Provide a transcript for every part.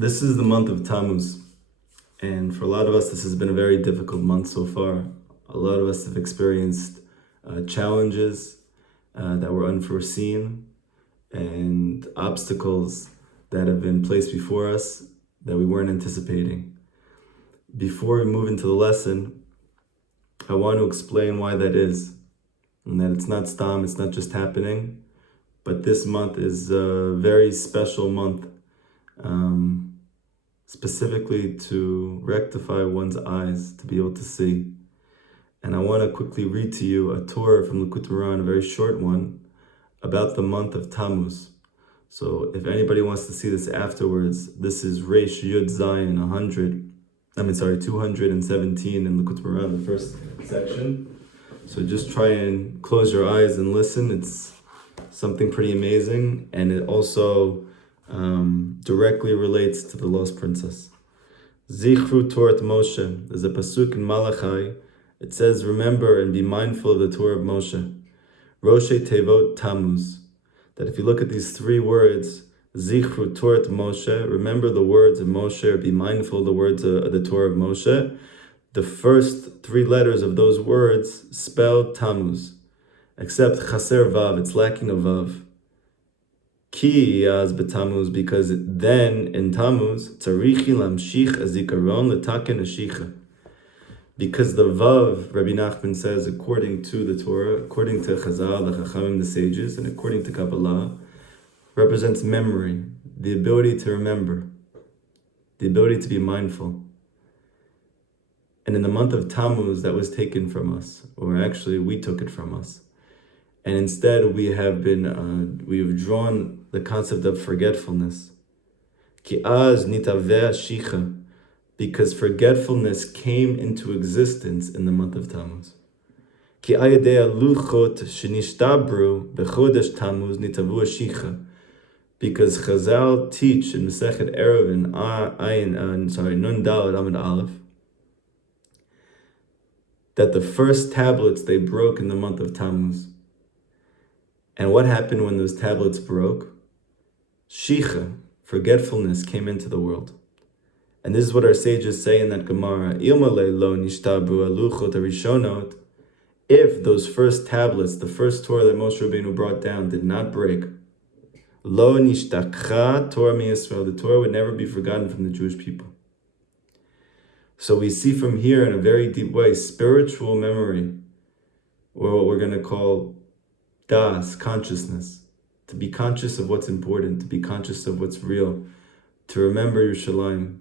This is the month of Tammuz, and for a lot of us, this has been a very difficult month so far. A lot of us have experienced challenges that were unforeseen and obstacles that have been placed before us that we weren't anticipating. Before we move into the lesson, I want to explain why that is, and that it's not stam, it's not just happening, but this month is a very special month. Specifically to rectify one's eyes, to be able to see. And I want to quickly read to you a Torah from Likutei Moharan, a very short one, about the month of Tammuz. So if anybody wants to see this afterwards, this is Reish Yud Zayin 217 in Likutei Moharan, the first section. So just try and close your eyes and listen. It's something pretty amazing, and it also directly relates to the lost princess. Zichru Torah Moshe. There's a pasuk in Malachi. It says, remember and be mindful of the Torah of Moshe. Roshei Tevot Tammuz. That if you look at these three words, Zichru Torah Moshe, remember the words of Moshe, or be mindful of the words of the Torah of Moshe. The first three letters of those words spell Tammuz, except Chaser Vav, it's lacking a Vav. Ki yaz b'Tammuz, because then in Tammuz tzarichi lamshich azikaron letaken ashicha. Because the Vav, Rabbi Nachman says, according to the Torah, according to Chazal, the Chachamim, the sages, and according to Kabbalah, represents memory, the ability to remember, the ability to be mindful. And in the month of Tammuz, that was taken from us, or actually we took it from us. And instead, we have drawn the concept of forgetfulness. Ki az nitaveh shicha, because forgetfulness came into existence in the month of Tammuz. Ki ayadei luchot shenishtabru bechodesh Tammuz nitavu shicha, because Chazal teach in Masechet Eruvin, Nun Daled Amud Aleph, that the first tablets they broke in the month of Tammuz. And what happened when those tablets broke? Shicha, forgetfulness, came into the world. And this is what our sages say in that Gemara, Ilmale lo nishtabru aluchot harishonot, if those first tablets, the first Torah that Moshe Rabbeinu brought down, did not break, lo nishtakcha Torah mi Yisrael, the Torah would never be forgotten from the Jewish people. So we see from here in a very deep way, spiritual memory, or what we're going to call das, consciousness, to be conscious of what's important, to be conscious of what's real, to remember Yerushalayim.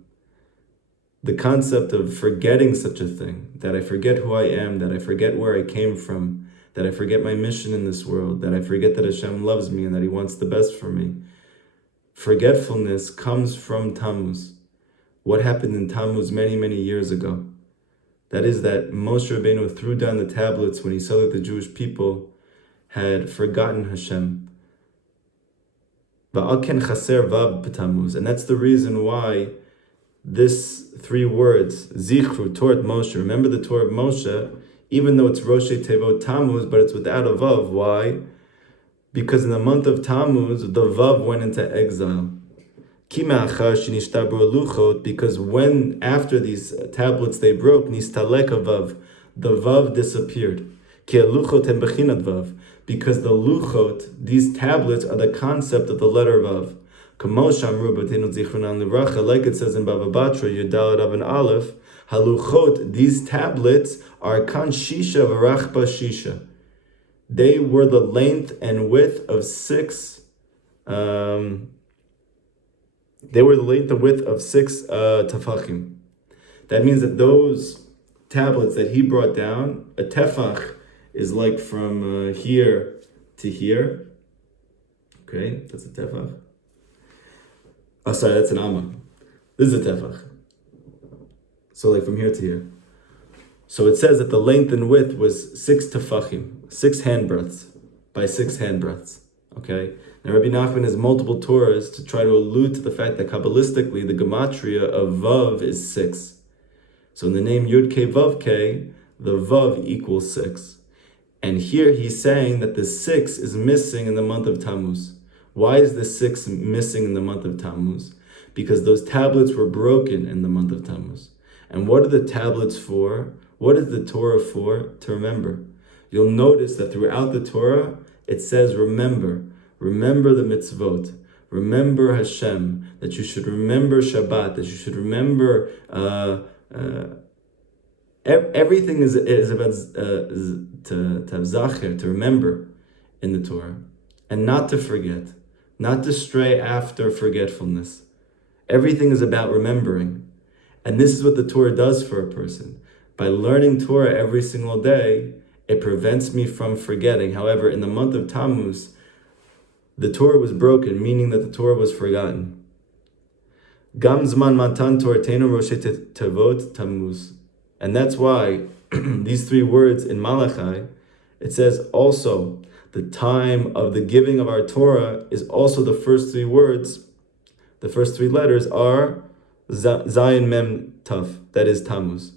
The concept of forgetting such a thing, that I forget who I am, that I forget where I came from, that I forget my mission in this world, that I forget that Hashem loves me and that He wants the best for me. Forgetfulness comes from Tammuz. What happened in Tammuz many, many years ago? That is that Moshe Rabbeinu threw down the tablets when he saw that the Jewish people had forgotten Hashem. And that's the reason why this three words, Zichru, Torah Moshe, remember the Torah of Moshe, even though it's Roshei Tevot Tammuz, but it's without a Vav. Why? Because in the month of Tammuz, the Vav went into exile. Because when, after these tablets they broke, Nistalek a Vav, the Vav disappeared. Because the luchot, these tablets, are the concept of the letter Vav. Like it says in Bava Batra, Yudalad Av and Aleph, haluchot, these tablets are kan shisha v'rachba shisha. They were the length and width of six tefachim. That means that those tablets that he brought down, a tefach is like from here to here. Okay, that's a tefach. Oh, sorry, that's an amma. This is a tefach. So like from here to here. So it says that the length and width was 6 tefachim, 6 handbreadths by 6 handbreadths. Okay? Now Rabbi Nachman has multiple Torahs to try to allude to the fact that Kabbalistically the gematria of Vav is 6. So in the name Yud Ke Vav Ke, the Vav equals 6. And here he's saying that the 6 is missing in the month of Tammuz. Why is the 6 missing in the month of Tammuz? because those tablets were broken in the month of Tammuz. And what are the tablets for? What is the Torah for? To remember. You'll notice that throughout the Torah, it says remember. Remember the mitzvot. Remember Hashem. That you should remember Shabbat. That you should remember everything is about to have zacher, to remember in the Torah. And not to forget. Not to stray after forgetfulness. Everything is about remembering. And this is what the Torah does for a person. By learning Torah every single day, it prevents me from forgetting. However, in the month of Tammuz, the Torah was broken, meaning that the Torah was forgotten. Gam zman matan Torahenu roshe tevot Tammuz. And that's why these three words in Malachi, it says also, the time of the giving of our Torah is also the first three words, the first three letters are Zayin Mem Taf, that is Tammuz.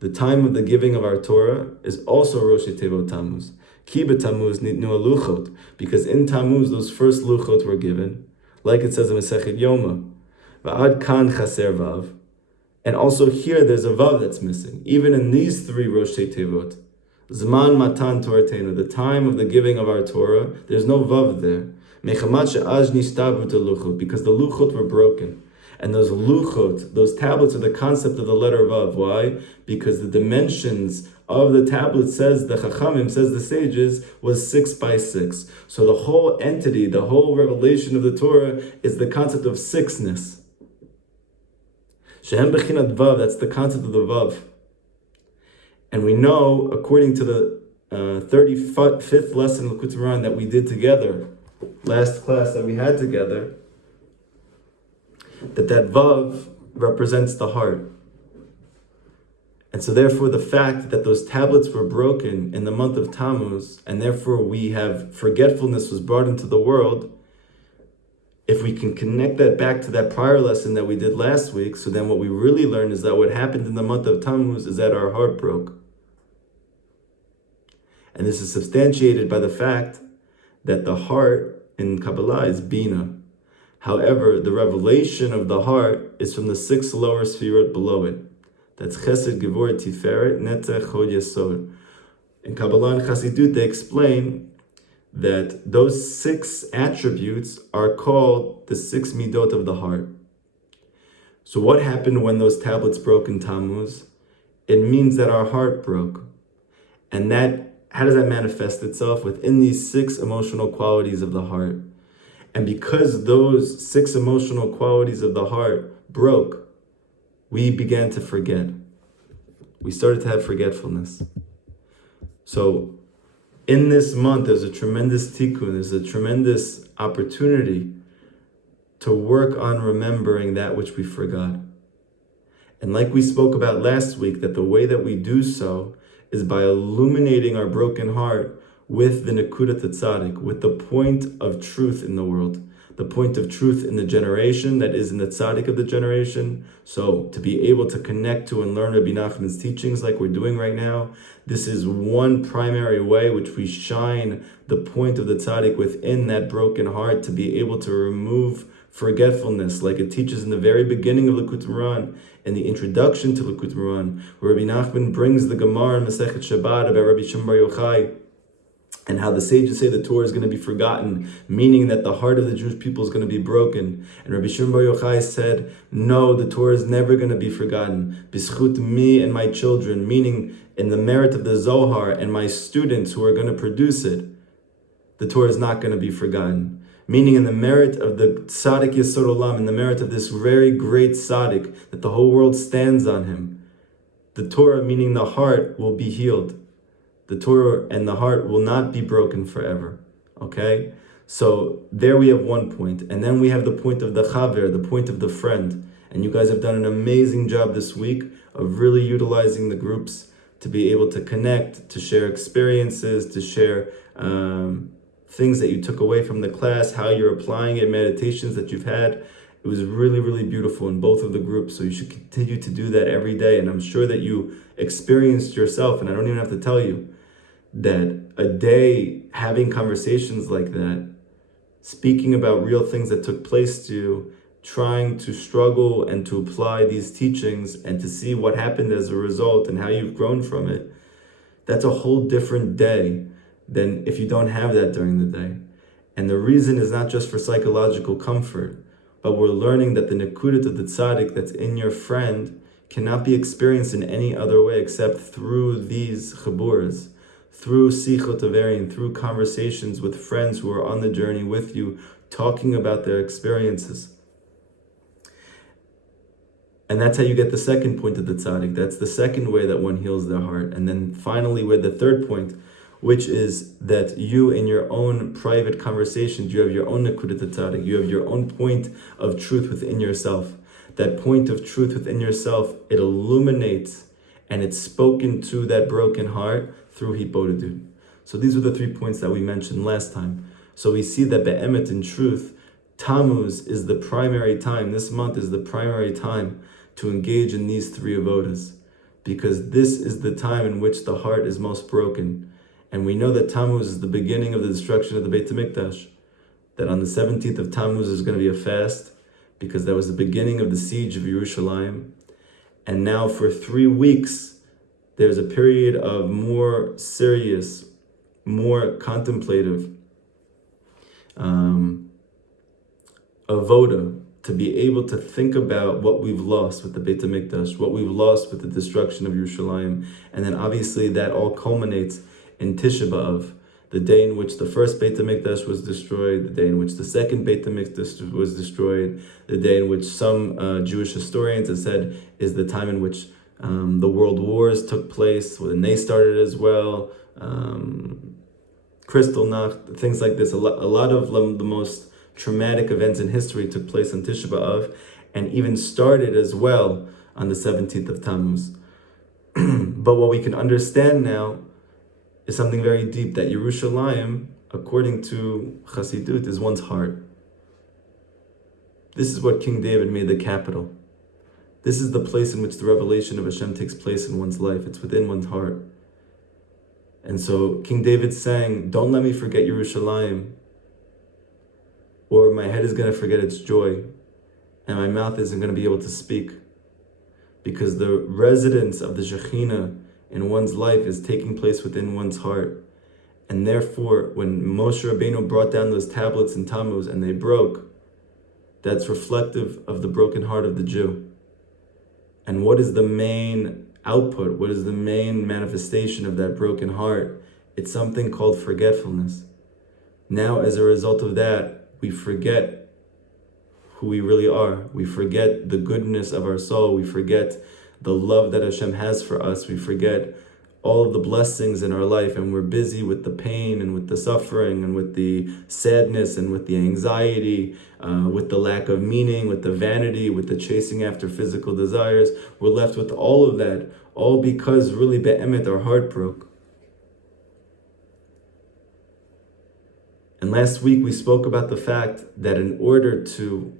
The time of the giving of our Torah is also Rosh Tevot Tammuz. Ki b'Tammuz nitnu luchot, because in Tammuz those first luchot were given, like it says in Masechet Yoma, va'ad kan chaser vav, and also here there's a vav that's missing. Even in these three Rosh Tevot, Zman Matan Toratenu, the time of the giving of our Torah, there's no vav there. Mechamat she'az nishtabu luchot, because the luchot were broken. And those luchot, those tablets, are the concept of the letter vav. Why? Because the dimensions of the tablet, says the Chachamim, says the sages, was 6 by 6. So the whole entity, the whole revelation of the Torah is the concept of sixness. Shehem bechinat vav, that's the concept of the vav. And we know, according to the 35th lesson of Likutei Moharan that we did together, last class that we had together, that vav represents the heart. And so therefore the fact that those tablets were broken in the month of Tammuz, and therefore we have forgetfulness was brought into the world, if we can connect that back to that prior lesson that we did last week, so then what we really learned is that what happened in the month of Tammuz is that our heart broke. And this is substantiated by the fact that the heart in Kabbalah is Bina. However, the revelation of the heart is from the 6 lower sefirot below it. That's Chesed, Gevurah, Tiferet, Netzach, Chod, Yesod. In Kabbalah and Chassidut, they explain that those 6 attributes are called the 6 midot of the heart. So what happened when those tablets broke in Tammuz? It means that our heart broke. And how does that manifest itself? Within these 6 emotional qualities of the heart. And because those 6 emotional qualities of the heart broke, we began to forget. We started to have forgetfulness. So in this month, there's a tremendous tikkun, there's a tremendous opportunity to work on remembering that which we forgot. And like we spoke about last week, that the way that we do so is by illuminating our broken heart with the Nekudat Tzaddik, with the point of truth in the world, the point of truth in the generation that is in the Tzaddik of the generation. So to be able to connect to and learn Rabbi Nachman's teachings like we're doing right now, this is one primary way which we shine the point of the Tzaddik within that broken heart, to be able to remove forgetfulness, like it teaches in the very beginning of Likutei Moharan, in the introduction to Likutei Moharan, where Rabbi Nachman brings the Gemara in Masechet Shabbat about Rabbi Shimon Bar Yochai, and how the sages say the Torah is going to be forgotten, meaning that the heart of the Jewish people is going to be broken. And Rabbi Shimon Bar Yochai said, no, the Torah is never going to be forgotten. B'schut me and my children, meaning in the merit of the Zohar and my students who are going to produce it, the Torah is not going to be forgotten. Meaning in the merit of the Tzaddik Yesod Olam, in the merit of this very great Tzaddik, that the whole world stands on him, the Torah, meaning the heart, will be healed. The Torah and the heart will not be broken forever. Okay? So there we have one point. And then we have the point of the chaver, the point of the friend. And you guys have done an amazing job this week of really utilizing the groups to be able to connect, to share experiences, to share things that you took away from the class, how you're applying it, meditations that you've had. It was really, really beautiful in both of the groups. So you should continue to do that every day. And I'm sure that you experienced yourself, and I don't even have to tell you, that a day having conversations like that, speaking about real things that took place to you, trying to struggle and to apply these teachings and to see what happened as a result and how you've grown from it, that's a whole different day than if you don't have that during the day. And the reason is not just for psychological comfort, but we're learning that the nekudat of the tzaddik that's in your friend cannot be experienced in any other way except through these chiburas, through sichot averin, through conversations with friends who are on the journey with you, talking about their experiences. And that's how you get the second point of the tzaddik. That's the second way that one heals their heart. And then finally, with the third point, which is that you, in your own private conversations, you have your own nekudat tzaddik. You have your own point of truth within yourself. That point of truth within yourself, it illuminates and it's spoken to that broken heart through hibodedut. So these were the 3 points that we mentioned last time. So we see that be'emet, in truth, Tammuz is the primary time. This month is the primary time to engage in these 3 avodas, because this is the time in which the heart is most broken. And we know that Tammuz is the beginning of the destruction of the Beit HaMikdash, that on the 17th of Tammuz is going to be a fast, because that was the beginning of the siege of Yerushalayim. And now for 3 weeks, there's a period of more serious, more contemplative avoda, to be able to think about what we've lost with the Beit HaMikdash, what we've lost with the destruction of Yerushalayim. And then obviously that all culminates in Tisha B'Av, the day in which the first Beit HaMikdash was destroyed, the day in which the second Beit HaMikdash was destroyed, the day in which some Jewish historians have said is the time in which the world wars took place, when they started as well, Kristallnacht, things like this. A lot of the most traumatic events in history took place on Tisha B'Av, and even started as well on the 17th of Tammuz. But what we can understand now is something very deep, that Yerushalayim, according to Chassidut, is one's heart. This is what King David made the capital. This is the place in which the revelation of Hashem takes place in one's life. It's within one's heart. And so King David sang, "Don't let me forget Yerushalayim, or my head is going to forget its joy, and my mouth isn't going to be able to speak." Because the residence of the Shekhinah in one's life is taking place within one's heart. And therefore, when Moshe Rabbeinu brought down those tablets in Tammuz and they broke, that's reflective of the broken heart of the Jew. And what is the main output? What is the main manifestation of that broken heart? It's something called forgetfulness. Now, as a result of that, we forget who we really are. We forget the goodness of our soul. We forget the love that Hashem has for us. We forget all of the blessings in our life, and we're busy with the pain and with the suffering and with the sadness and with the anxiety, with the lack of meaning, with the vanity, with the chasing after physical desires. We're left with all of that, all because really be'emet our heart broke. And last week we spoke about the fact that in order to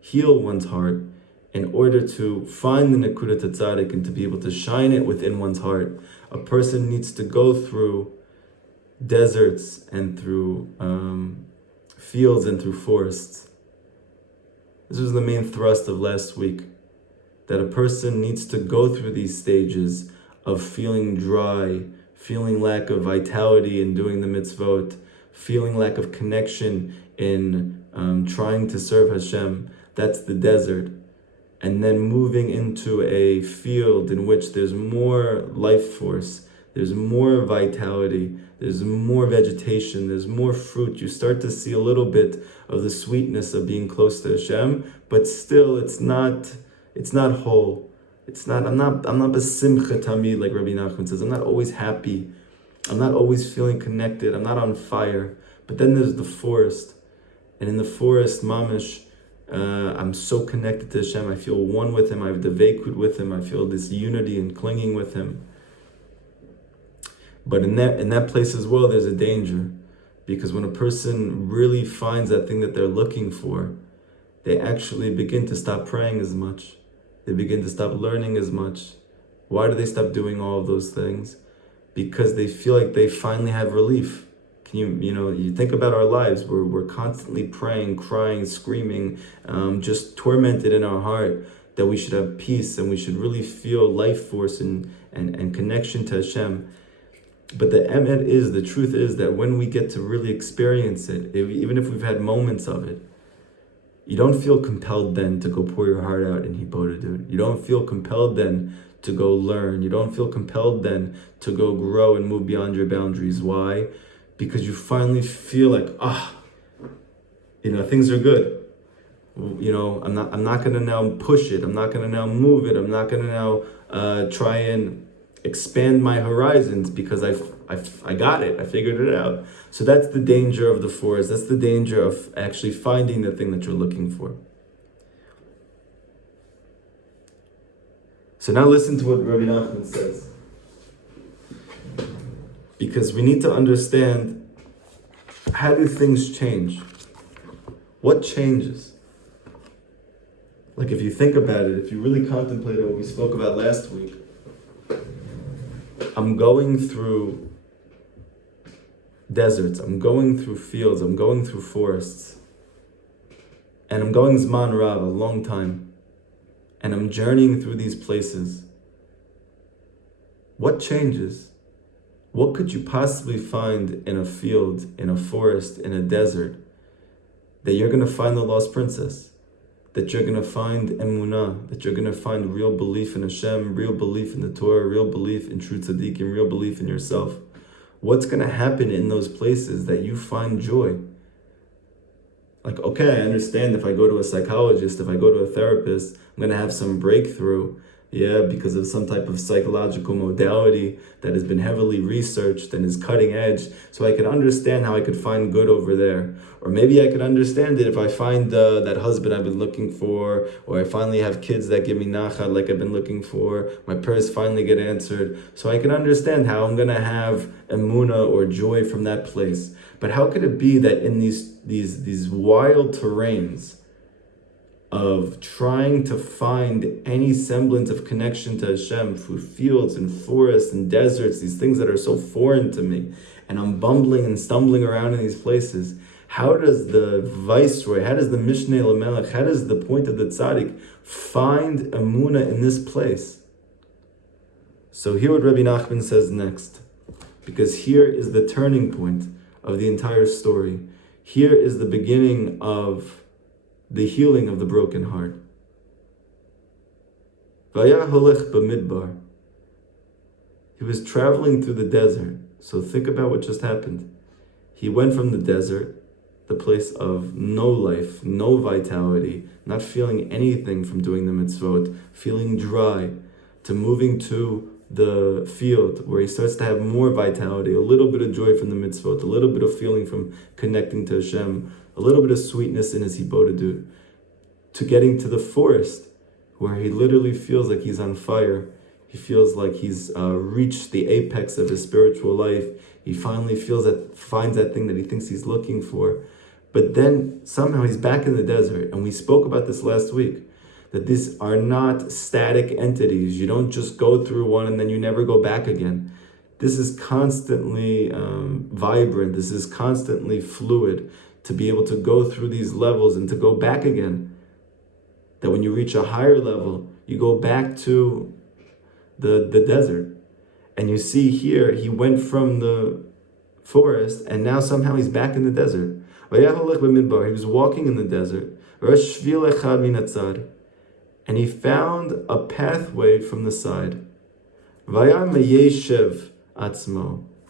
heal one's heart, in order to find the nekudat tzaddik and to be able to shine it within one's heart, a person needs to go through deserts and through fields and through forests. This was the main thrust of last week, that a person needs to go through these stages of feeling dry, feeling lack of vitality in doing the mitzvot, feeling lack of connection in trying to serve Hashem. That's the desert. And then moving into a field in which there's more life force, there's more vitality, there's more vegetation, there's more fruit. You start to see a little bit of the sweetness of being close to Hashem, but still it's not whole. I'm not besimcha tamid, like Rabbi Nachman says. I'm not always happy. I'm not always feeling connected. I'm not on fire. But then there's the forest. And in the forest, mamish, I'm so connected to Hashem. I feel one with Him. I have the veikut with Him. I feel this unity and clinging with Him. But in that place as well, there's a danger. Because when a person really finds that thing that they're looking for, they actually begin to stop praying as much. They begin to stop learning as much. Why do they stop doing all of those things? Because they feel like they finally have relief. You think about our lives where we're constantly praying, crying, screaming, just tormented in our heart, that we should have peace and we should really feel life force and connection to Hashem. But the truth is that when we get to really experience it, even if we've had moments of it, you don't feel compelled then to go pour your heart out in Hibodedut. You don't feel compelled then to go learn. You don't feel compelled then to go grow and move beyond your boundaries. Why? Because you finally feel like, things are good. I'm not gonna now push it. I'm not gonna now move it. I'm not gonna now try and expand my horizons because I got it. I figured it out. So that's the danger of the forest. That's the danger of actually finding the thing that you're looking for. So now listen to what Rabbi Nachman says. Because we need to understand, how do things change? What changes? Like if you think about it, if you really contemplate what we spoke about last week, I'm going through deserts, I'm going through fields, I'm going through forests, and I'm going Zman Rav, a long time, and I'm journeying through these places. What changes? What could you possibly find in a field, in a forest, in a desert, that you're going to find the lost princess? That you're going to find emunah, that you're going to find real belief in Hashem, real belief in the Torah, real belief in true tzaddikim, real belief in yourself. What's going to happen in those places that you find joy? Like, okay, I understand if I go to a psychologist, if I go to a therapist, I'm going to have some breakthrough. Yeah, because of some type of psychological modality that has been heavily researched and is cutting edge. So I could understand how I could find good over there. Or maybe I could understand it if I find that husband I've been looking for, or I finally have kids that give me nachat like I've been looking for, my prayers finally get answered. So I can understand how I'm going to have emunah or joy from that place. But how could it be that in these wild terrains of trying to find any semblance of connection to Hashem through fields and forests and deserts, these things that are so foreign to me, and I'm bumbling and stumbling around in these places, how does the viceroy, how does the Mishneh Lamelech, how does the point of the tzaddik find emunah in this place? So hear what Rabbi Nachman says next, because here is the turning point of the entire story. Here is the beginning of the healing of the broken heart. Vayah holech b'midbar. He was traveling through the desert. So think about what just happened. He went from the desert, the place of no life, no vitality, not feeling anything from doing the mitzvot, feeling dry, to moving to the field where he starts to have more vitality, a little bit of joy from the mitzvot, a little bit of feeling from connecting to Hashem, a little bit of sweetness in his hibodedut, to getting to the forest where he literally feels like he's on fire. He feels like he's reached the apex of his spiritual life. He finally finds that thing that he thinks he's looking for. But then somehow he's back in the desert. And we spoke about this last week, that these are not static entities. You don't just go through one and then you never go back again. This is constantly vibrant. This is constantly fluid, to be able to go through these levels and to go back again. That when you reach a higher level, you go back to the desert. And you see here, he went from the forest and now somehow he's back in the desert. He was walking in the desert. And he found a pathway from the side.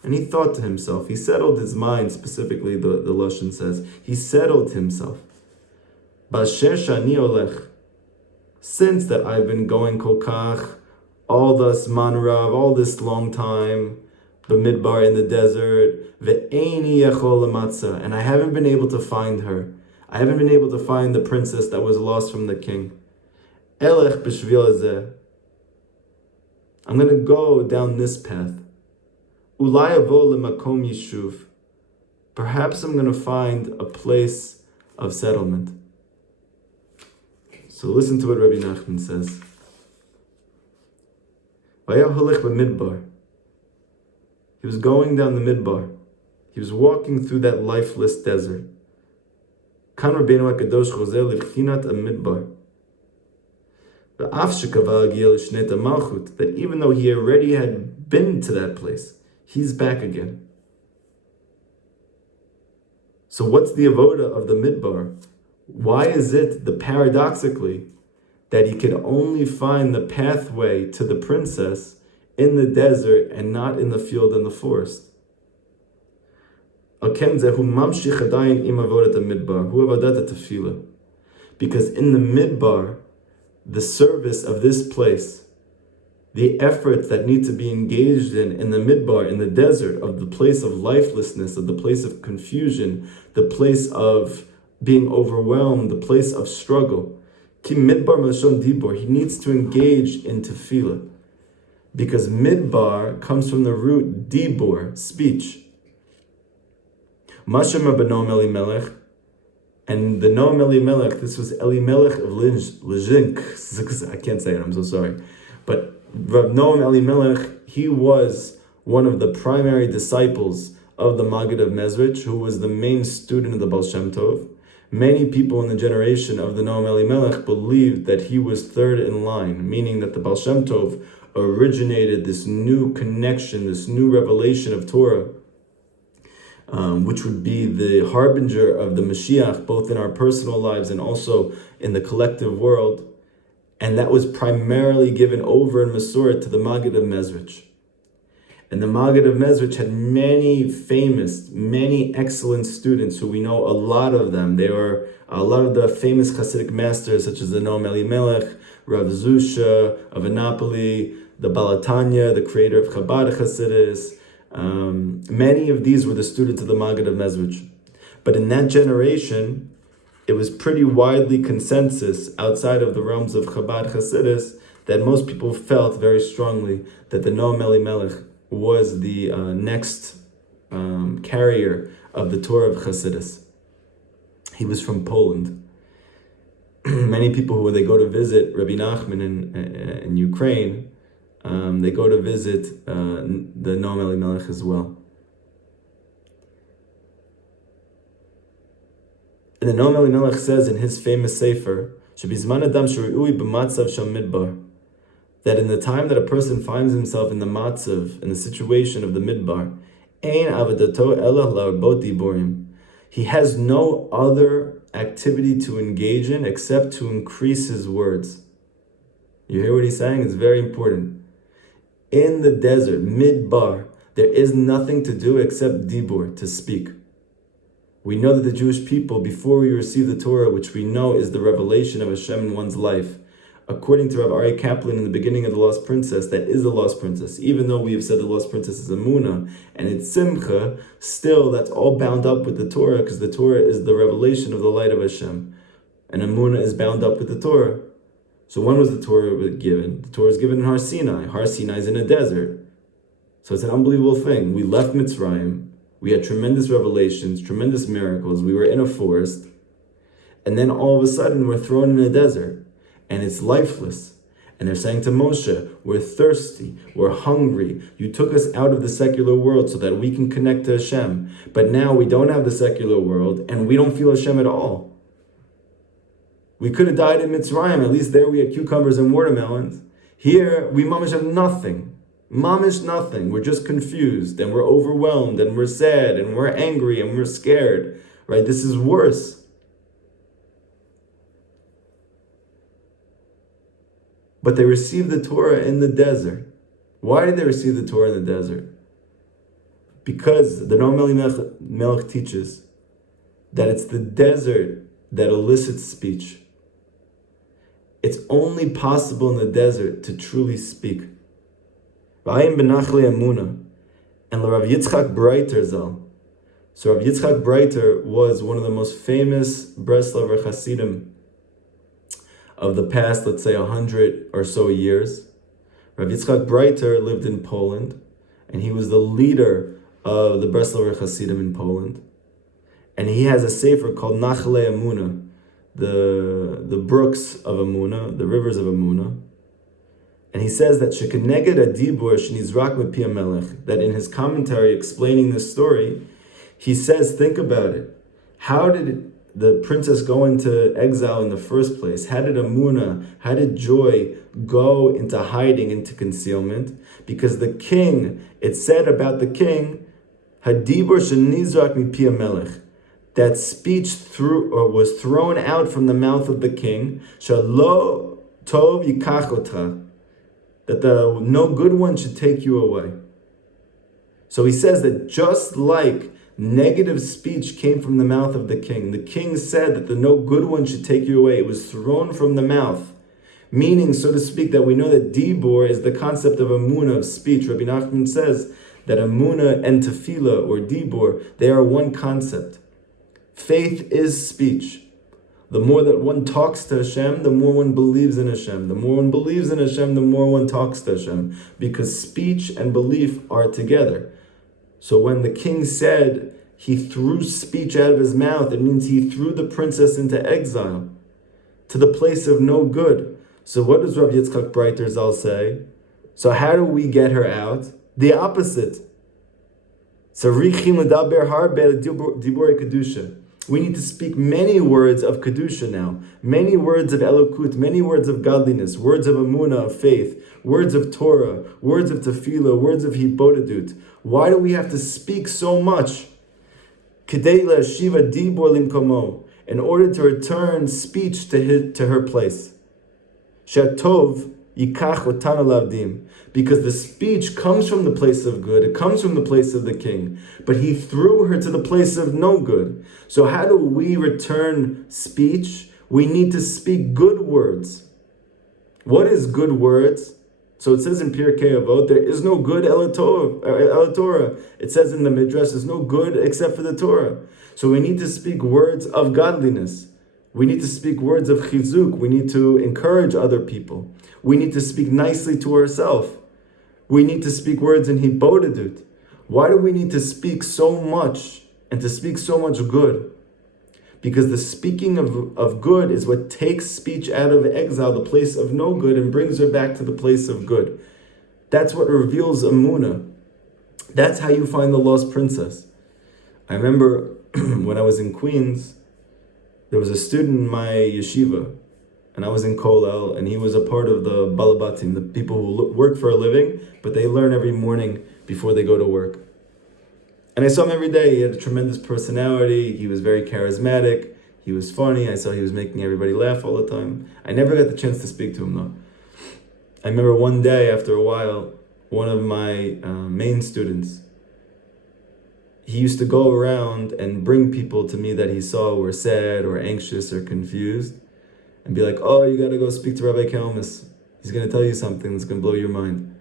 And he thought to himself, he settled his mind, specifically the Lashon says, he settled himself. Since that I've been going kolkach, all this manrav, all this long time, b'midbar in the desert, ve'eni yachol lamatzah, and I haven't been able to find her. I haven't been able to find the princess that was lost from the king. Elech b'shvil hazeh. I'm going to go down this path. Ulai avo lemakom yishuv. Perhaps I'm going to find a place of settlement. So listen to what Rabbi Nachman says. Vayah holech b'midbar. He was going down the midbar. He was walking through that lifeless desert. Kan Rabbeinu HaKadosh chozer livchinat amidbar. That even though he already had been to that place, he's back again. So what's the avoda of the midbar? Why is it, paradoxically, that he could only find the pathway to the princess in the desert and not in the field and the forest? Because in the midbar, the service of this place, the efforts that need to be engaged in the midbar, in the desert, of the place of lifelessness, of the place of confusion, the place of being overwhelmed, the place of struggle. Ki midbar melashon dibor, he needs to engage in tefillah. Because midbar comes from the root dibor, speech. Mashem Noam Elimelech, and the Noam Elimelech, this was Elimelech of Lizhink, I can't say it, I'm so sorry. But Rav Noam Elimelech, he was one of the primary disciples of the Maggid of Mezrich, who was the main student of the Baal Shem Tov. Many people in the generation of the Noam Elimelech believed that he was third in line, meaning that the Baal Shem Tov originated this new connection, this new revelation of Torah, which would be the harbinger of the Mashiach, both in our personal lives and also in the collective world. And that was primarily given over in Masoret to the Maggid of Mezrich. And the Maggid of Mezrich had many excellent students who we know a lot of them. They were a lot of the famous Hasidic masters, such as the Noam Elimelech, Rav Zusha of Annapolis, the Balatanya, the creator of Chabad Hasidus. Many of these were the students of the Maggid of Mezrich. But in that generation, it was pretty widely consensus outside of the realms of Chabad Hasidus that most people felt very strongly that the Noam Elimelech was the next carrier of the Torah of Hasidus. He was from Poland. Many people, when they go to visit Rabbi Nachman in Ukraine, they go to visit the Noam Elimelech as well. And the Noam Elimelech says in his famous sefer, that in the time that a person finds himself in the matzav, in the situation of the midbar, he has no other activity to engage in except to increase his words. You hear what he's saying? It's very important. In the desert, midbar, there is nothing to do except dibur, to speak. We know that the Jewish people, before we receive the Torah, which we know is the revelation of Hashem in one's life, according to Rav Ari Kaplan in the beginning of The Lost Princess, that is the Lost Princess. Even though we have said the Lost Princess is Amunah and it's Simcha, still that's all bound up with the Torah, because the Torah is the revelation of the light of Hashem. And Amunah is bound up with the Torah. So when was the Torah given? The Torah is given in Har Sinai. Har Sinai is in a desert. So it's an unbelievable thing. We left Mitzrayim. We had tremendous revelations, tremendous miracles. We were in a forest. And then all of a sudden we're thrown in a desert. And it's lifeless. And they're saying to Moshe, we're thirsty, we're hungry. You took us out of the secular world so that we can connect to Hashem. But now we don't have the secular world and we don't feel Hashem at all. We could have died in Mitzrayim. At least there we had cucumbers and watermelons. Here, we mamish have nothing. Mamish nothing. We're just confused and we're overwhelmed and we're sad and we're angry and we're scared. Right? This is worse. But they received the Torah in the desert. Why did they receive the Torah in the desert? Because the Noam Elimelech teaches that it's the desert that elicits speech. It's only possible in the desert to truly speak. V'ayim benachle amuna, and Rav Yitzchak Breiter Zal. So Rav Yitzchak Breiter was one of the most famous Breslover Hasidim of the past, let's say 100 or so years. Rav Yitzchak Breiter lived in Poland, and he was the leader of the Breslover Hasidim in Poland. And he has a sefer called Nachle Amuna, the brooks of Amuna, the rivers of Amuna. And he says that Shekeneged Adibur Shnizrak Mepi HaMelech, that in his commentary explaining this story, He says, think about it. How did the princess go into exile in the first place? How did Amunah, how did joy go into hiding, into concealment? Because the king, it said about the king, Hadibur shenizrak mipia melech, that speech was thrown out from the mouth of the king, Shalo tov yikach otcha, that the no good one should take you away. So he says that just like negative speech came from the mouth of the king said that the no good one should take you away. It was thrown from the mouth. Meaning, so to speak, that we know that dibur is the concept of amunah, of speech. Rabbi Nachman says that amunah and tefillah, or dibur, they are one concept. Faith is speech. The more that one talks to Hashem, the more one believes in Hashem. The more one believes in Hashem, the more one talks to Hashem. Because speech and belief are together. So when the king said he threw speech out of his mouth, it means he threw the princess into exile, to the place of no good. So what does Rabbi Yitzchak Breiter Zal say? So how do we get her out? The opposite. We need to speak many words of Kedusha now, many words of Elokut, many words of godliness, words of Amunah, of faith, words of Torah, words of Tefillah, words of Hibodedut. Why do we have to speak so much? Kedei le'ashiva dibur limkomo, in order to return speech to her place. Shatov yikach otanu lavdim, because the speech comes from the place of good, it comes from the place of the king, but he threw her to the place of no good. So how do we return speech? We need to speak good words. What is good words? So it says in Pirkei Avot, there is no good ela Torah. It says in the Midrash, there's no good except for the Torah. So we need to speak words of godliness. We need to speak words of chizuk. We need to encourage other people. We need to speak nicely to ourselves. We need to speak words in hibodedut. Why do we need to speak so much and to speak so much good? Because the speaking of good is what takes speech out of exile, the place of no good, and brings her back to the place of good. That's what reveals Amunah. That's how you find the lost princess. I remember when I was in Queens, there was a student in my yeshiva, and I was in Kolel, and he was a part of the balabatim, the people who work for a living, but they learn every morning before they go to work. And I saw him every day. He had a tremendous personality. He was very charismatic. He was funny. I saw he was making everybody laugh all the time. I never got the chance to speak to him though. I remember one day, after a while, one of my main students, he used to go around and bring people to me that he saw were sad or anxious or confused, and be like, oh, you got to go speak to Rabbi Kalmus. He's going to tell you something that's going to blow your mind.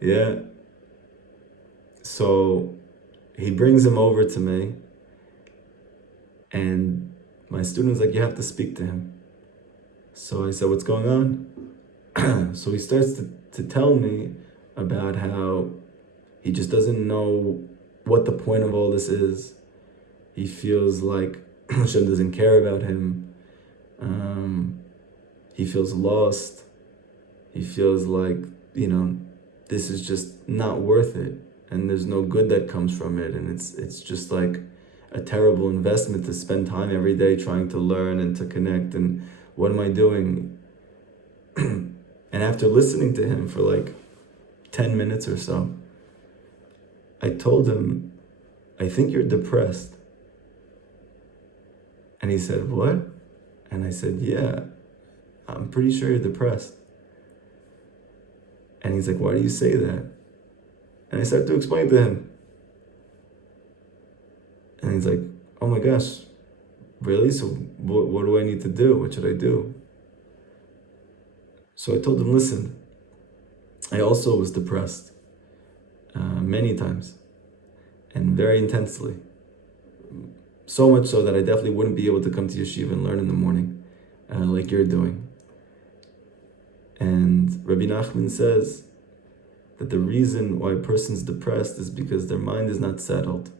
Yeah. So he brings him over to me, and my student's like, you have to speak to him. So I said, what's going on? So he starts to tell me about how he just doesn't know what the point of all this is. He feels like Hashem doesn't care about him. He feels lost. He feels like, this is just not worth it. And there's no good that comes from it. And it's just like a terrible investment to spend time every day trying to learn and to connect. And what am I doing? And after listening to him for like 10 minutes or so, I told him, I think you're depressed. And he said, what? And I said, yeah, I'm pretty sure you're depressed. And he's like, why do you say that? And I started to explain to him. And he's like, oh my gosh, really? So what do I need to do? What should I do? So I told him, listen, I also was depressed many times and very intensely. So much so that I definitely wouldn't be able to come to yeshiva and learn in the morning like you're doing. And Rabbi Nachman says that the reason why a person's depressed is because their mind is not settled.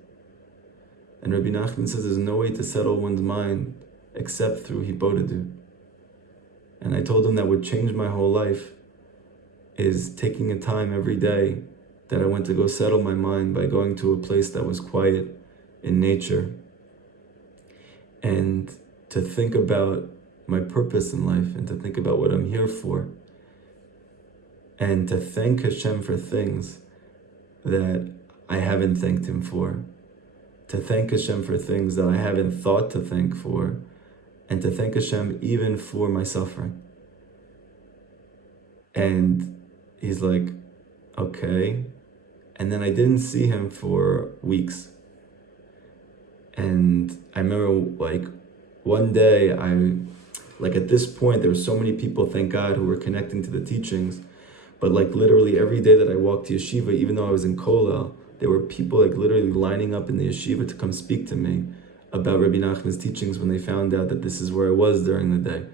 And Rabbi Nachman says there's no way to settle one's mind except through hibodedut. And I told him that would change my whole life is taking a time every day that I went to go settle my mind by going to a place that was quiet in nature, and to think about my purpose in life, and to think about what I'm here for, and to thank Hashem for things that I haven't thanked Him for, to thank Hashem for things that I haven't thought to thank for, and to thank Hashem even for my suffering. And he's like, okay. And then I didn't see him for weeks. And I remember like one day at this point, there were so many people, thank God, who were connecting to the teachings. But like literally every day that I walked to yeshiva, even though I was in Kollel, there were people like literally lining up in the yeshiva to come speak to me about Rabbi Nachman's teachings when they found out that this is where I was during the day.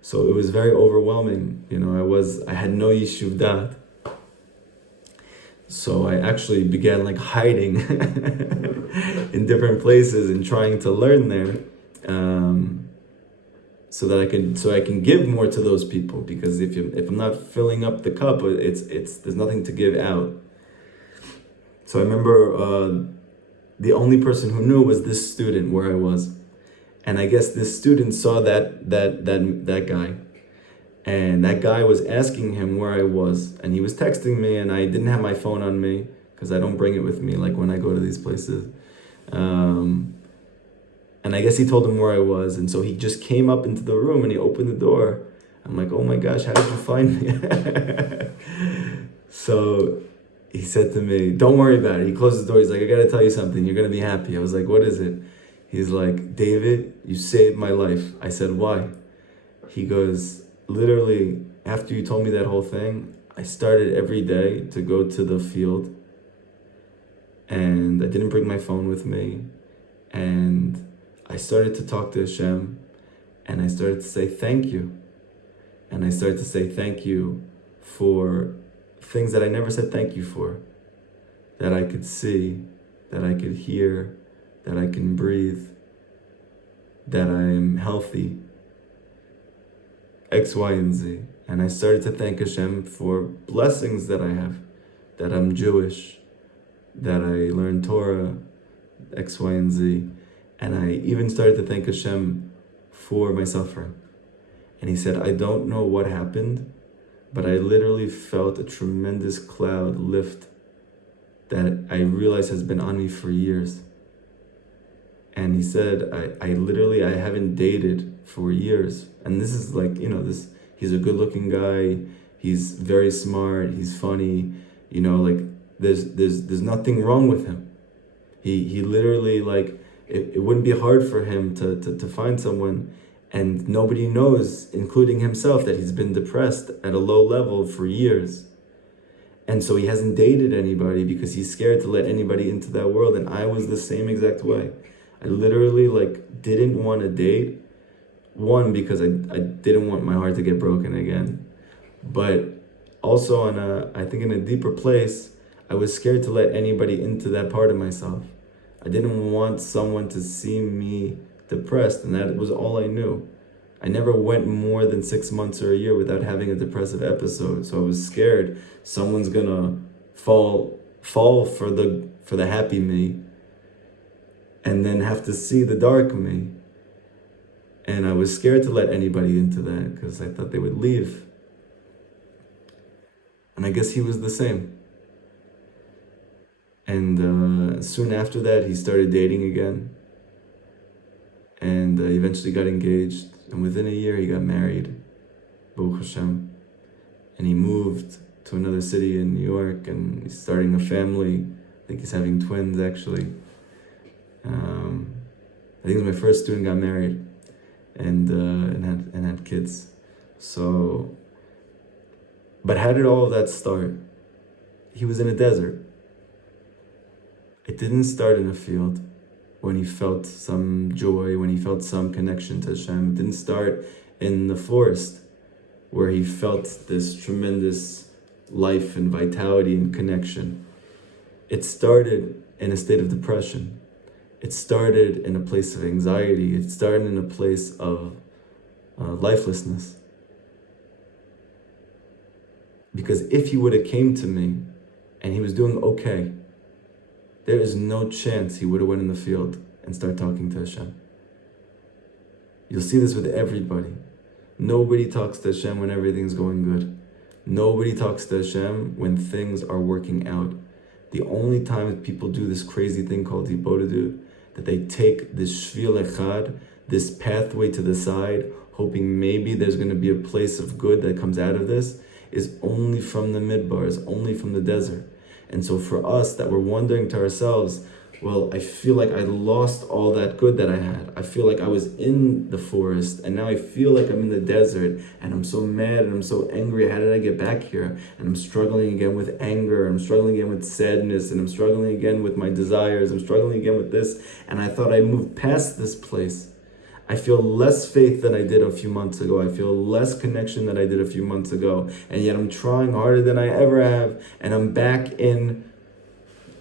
So it was very overwhelming. I had no yishuv dat. So I actually began like hiding in different places and trying to learn there, so that I can give more to those people, because if I'm not filling up the cup, there's nothing to give out. So I remember the only person who knew was this student where I was, and I guess this student saw that guy, and that guy was asking him where I was, and he was texting me, and I didn't have my phone on me because I don't bring it with me like when I go to these places. And I guess he told him where I was, and so he just came up into the room and he opened the door. I'm like, oh my gosh, how did you find me? So he said to me, don't worry about it. He closed the door. He's like, I gotta tell you something. You're gonna be happy. I was like, what is it? He's like, David, you saved my life. I said, why? He goes, literally, after you told me that whole thing, I started every day to go to the field, and I didn't bring my phone with me, and I started to talk to Hashem, and I started to say thank you. And I started to say thank you for things that I never said thank you for, that I could see, that I could hear, that I can breathe, that I am healthy, X, Y, and Z. And I started to thank Hashem for blessings that I have, that I'm Jewish, that I learned Torah, X, Y, and Z. And I even started to thank Hashem for my suffering. And he said, I don't know what happened, but I literally felt a tremendous cloud lift that I realized has been on me for years. And he said, I haven't dated for years. And this is like, he's a good looking guy. He's very smart. He's funny. There's nothing wrong with him. He literally, like, it wouldn't be hard for him to find someone, and nobody knows, including himself, that he's been depressed at a low level for years. And so he hasn't dated anybody because he's scared to let anybody into that world. And I was the same exact way. I literally didn't want to date. One, because I didn't want my heart to get broken again. But also in a deeper place, I was scared to let anybody into that part of myself. I didn't want someone to see me depressed, and that was all I knew. I never went more than 6 months or a year without having a depressive episode. So I was scared someone's gonna fall for the happy me, and then have to see the dark me. And I was scared to let anybody into that because I thought they would leave. And I guess he was the same. And soon after that, he started dating again. And eventually got engaged. And within a year, he got married. Baruch Hashem. And he moved to another city in New York, and he's starting a family. I think he's having twins, actually. I think it was my first student got married and had kids. So, but how did all of that start? He was in a desert. It didn't start in a field when he felt some joy, when he felt some connection to Hashem. It didn't start in the forest where he felt this tremendous life and vitality and connection. It started in a state of depression. It started in a place of anxiety. It started in a place of lifelessness. Because if he would have came to me and he was doing okay, there is no chance he would have went in the field and started talking to Hashem. You'll see this with everybody. Nobody talks to Hashem when everything's going good. Nobody talks to Hashem when things are working out. The only time people do this crazy thing called hibodedut, that they take this shvil echad, this pathway to the side, hoping maybe there's going to be a place of good that comes out of this, is only from the midbar, is only from the desert. And so for us that we're wondering to ourselves, well, I feel like I lost all that good that I had. I feel like I was in the forest and now I feel like I'm in the desert and I'm so mad and I'm so angry. How did I get back here? And I'm struggling again with anger. I'm struggling again with sadness, and I'm struggling again with my desires. I'm struggling again with this. And I thought I moved past this place. I feel less faith than I did a few months ago. I feel less connection than I did a few months ago. And yet I'm trying harder than I ever have. And I'm back in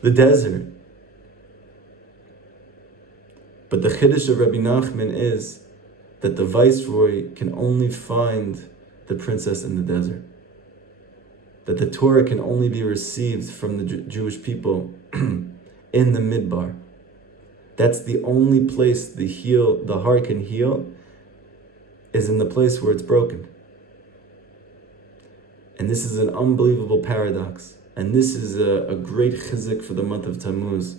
the desert. But the chiddush of Rabbi Nachman is that the viceroy can only find the princess in the desert. That the Torah can only be received from the Jewish people in the midbar. That's the only place the heart can heal, is in the place where it's broken. And this is an unbelievable paradox. And this is a great chizuk for the month of Tammuz,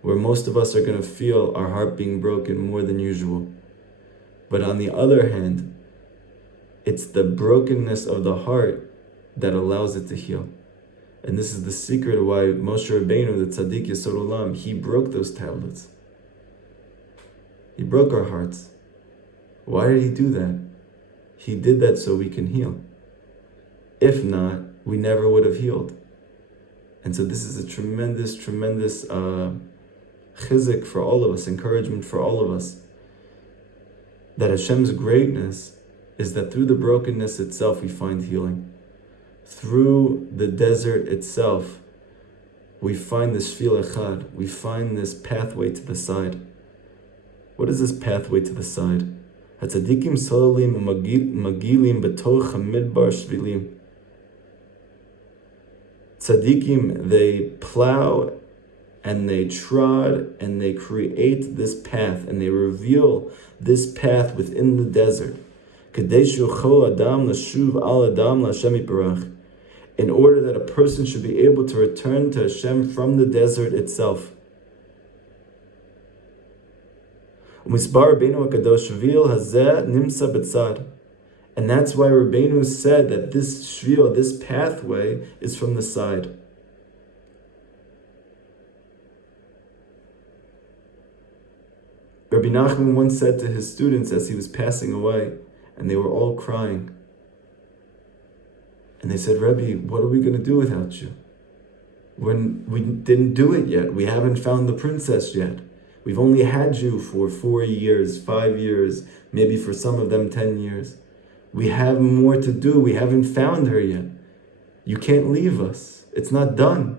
where most of us are going to feel our heart being broken more than usual. But on the other hand, it's the brokenness of the heart that allows it to heal. And this is the secret of why Moshe Rabbeinu, the tzaddik Yesod Olam, he broke those tablets. He broke our hearts. Why did he do that? He did that so we can heal. If not, we never would have healed. And so this is a tremendous, tremendous chizuk for all of us, encouragement for all of us, that Hashem's greatness is that through the brokenness itself we find healing. Through the desert itself, we find this shvil echad, we find this pathway to the side. What is this pathway to the side? Hatzadikim solalim magilim betoch hamidbar shvilim. Tzadikim, they plow and they trod and they create this path and they reveal this path within the desert. In order that a person should be able to return to Hashem from the desert itself. And that's why Rabbeinu said that this shvil, this pathway, is from the side. Rabbi Nachman once said to his students as he was passing away, and they were all crying, and they said, Rabbi, what are we going to do without you? When we didn't do it yet, we haven't found the princess yet. We've only had you for 4 years, 5 years, maybe for some of them 10 years. We have more to do. We haven't found her yet. You can't leave us. It's not done.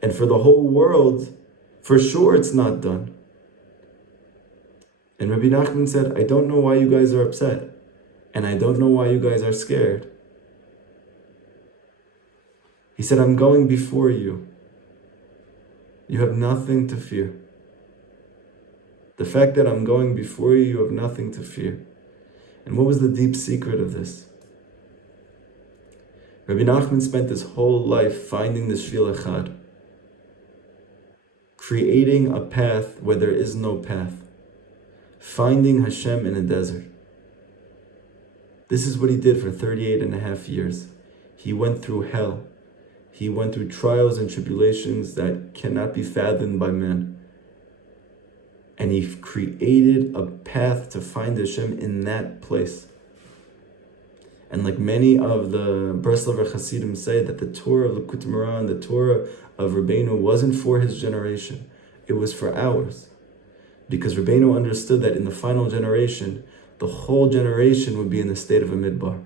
And for the whole world, for sure it's not done. And Rabbi Nachman said, I don't know why you guys are upset. And I don't know why you guys are scared. He said, I'm going before you. You have nothing to fear. The fact that I'm going before you, you have nothing to fear. And what was the deep secret of this? Rabbi Nachman spent his whole life finding the shvil echad, creating a path where there is no path, finding Hashem in a desert. This is what he did for 38 and a half years. He went through hell. He went through trials and tribulations that cannot be fathomed by man. And he created a path to find Hashem in that place. And like many of the Breslover Hasidim say, that the Torah of Likutei Moharan, the Torah of Rabbeinu, wasn't for his generation. It was for ours. Because Rabbeinu understood that in the final generation, the whole generation would be in the state of a midbar.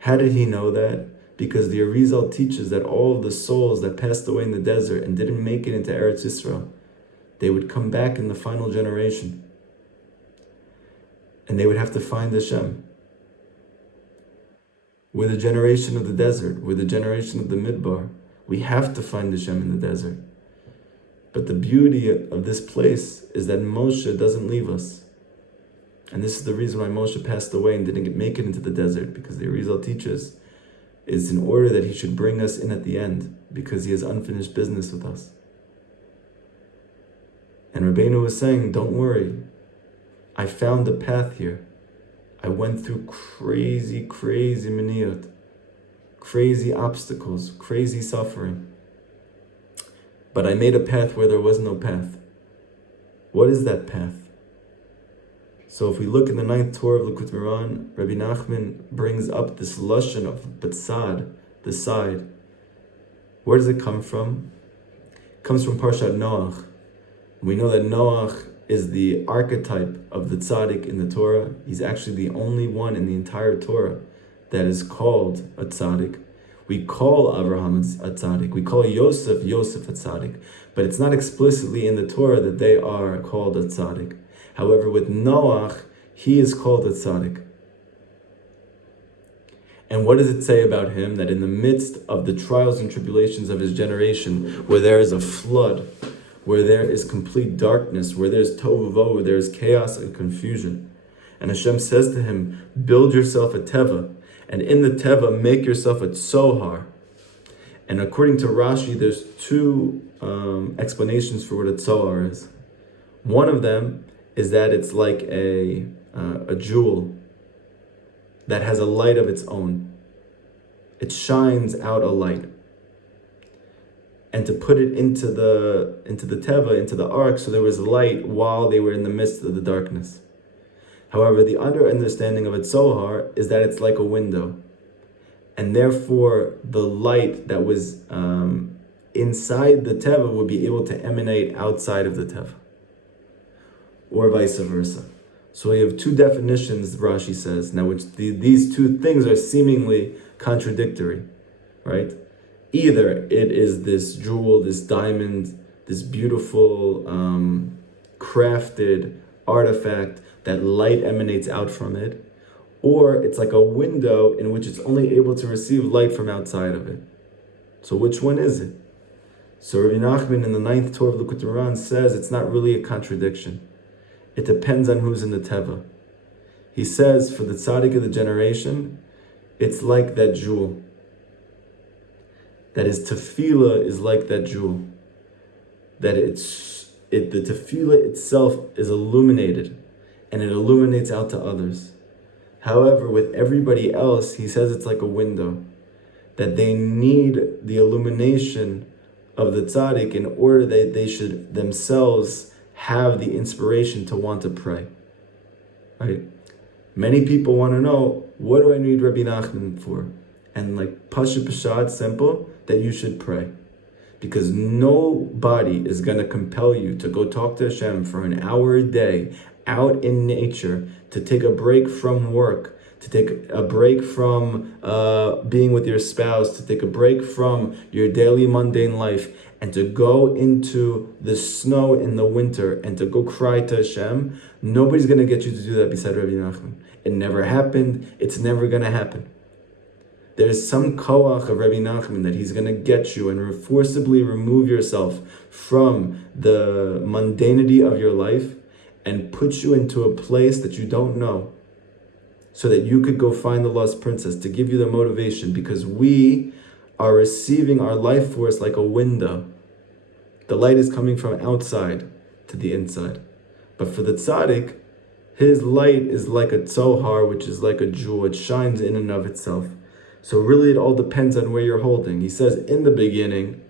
How did he know that? Because the Arizal teaches that all of the souls that passed away in the desert and didn't make it into Eretz Yisrael, they would come back in the final generation. And they would have to find Hashem. We're the generation of the desert. We're the generation of the midbar. We have to find Hashem in the desert. But the beauty of this place is that Moshe doesn't leave us. And this is the reason why Moshe passed away and didn't make it into the desert, because the Yisrael teaches is in order that he should bring us in at the end, because he has unfinished business with us. And Rabbeinu was saying, don't worry, I found a path here. I went through crazy miniyot, crazy obstacles, crazy suffering. But I made a path where there was no path. What is that path? So if we look in the 9th Torah of Likutei Moharan, Rabbi Nachman brings up this lashon of Batzad, the side. Where does it come from? It comes from Parshat Noach. We know that Noach is the archetype of the tzaddik in the Torah. He's actually the only one in the entire Torah that is called a tzaddik. We call Abraham a tzaddik. We call Yosef a tzaddik. But it's not explicitly in the Torah that they are called a tzaddik. However, with Noach, he is called a tzaddik. And what does it say about him? That in the midst of the trials and tribulations of his generation, where there is a flood, where there is complete darkness, where there's tohu vavohu, where there is chaos and confusion, and Hashem says to him, build yourself a teva, and in the teva, make yourself a tzohar. And according to Rashi, there's two explanations for what a tzohar is. One of them is that it's like a jewel that has a light of its own. It shines out a light. And to put it into the teva, into the ark, so there was light while they were in the midst of the darkness. However, the understanding of a tzohar is that it's like a window. And therefore, the light that was inside the teva would be able to emanate outside of the teva. Or vice versa. So we have two definitions, Rashi says, now which these two things are seemingly contradictory, right? Either it is this jewel, this diamond, this beautiful crafted artifact that light emanates out from it, or it's like a window in which it's only able to receive light from outside of it. So which one is it? So Rabbi Nachman in the 9th Torah of Likutei Moharan says it's not really a contradiction. It depends on who's in the teva. He says for the tzaddik of the generation, it's like that jewel. That his tefillah is like that jewel. That the tefillah itself is illuminated, and it illuminates out to others. However, with everybody else, he says it's like a window. That they need the illumination of the tzaddik in order that they should themselves have the inspiration to want to pray. Right? Many people want to know, what do I need Rabbi Nachman for? And like Pasha Pashad, simple, that you should pray. Because nobody is going to compel you to go talk to Hashem for an hour a day, out in nature, to take a break from work, to take a break from being with your spouse, to take a break from your daily mundane life, and to go into the snow in the winter and to go cry to Hashem. Nobody's going to get you to do that beside Rabbi Nachman. It never happened. It's never going to happen. There's some koach of Rabbi Nachman that he's going to get you and forcibly remove yourself from the mundanity of your life and put you into a place that you don't know, so that you could go find the lost princess, to give you the motivation, because we are receiving our life force like a window. The light is coming from outside to the inside. But for the tzaddik, his light is like a tzohar, which is like a jewel. It shines in and of itself. So really it all depends on where you're holding. He says in the beginning,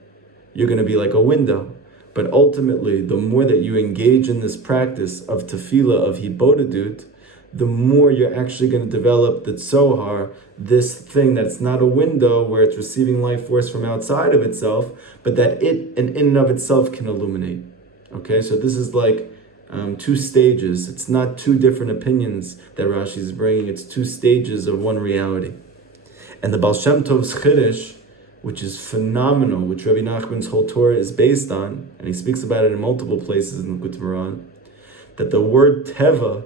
you're going to be like a window. But ultimately, the more that you engage in this practice of tefillah, of hibodedut, the more you're actually going to develop the tzohar, this thing that's not a window where it's receiving life force from outside of itself, but that it in and of itself can illuminate. Okay, so this is like two stages. It's not two different opinions that Rashi is bringing. It's two stages of one reality. And the Baal Shem Tov's Chiddush, which is phenomenal, which Rabbi Nachman's whole Torah is based on, and he speaks about it in multiple places in the Likutei Moharan, that the word teva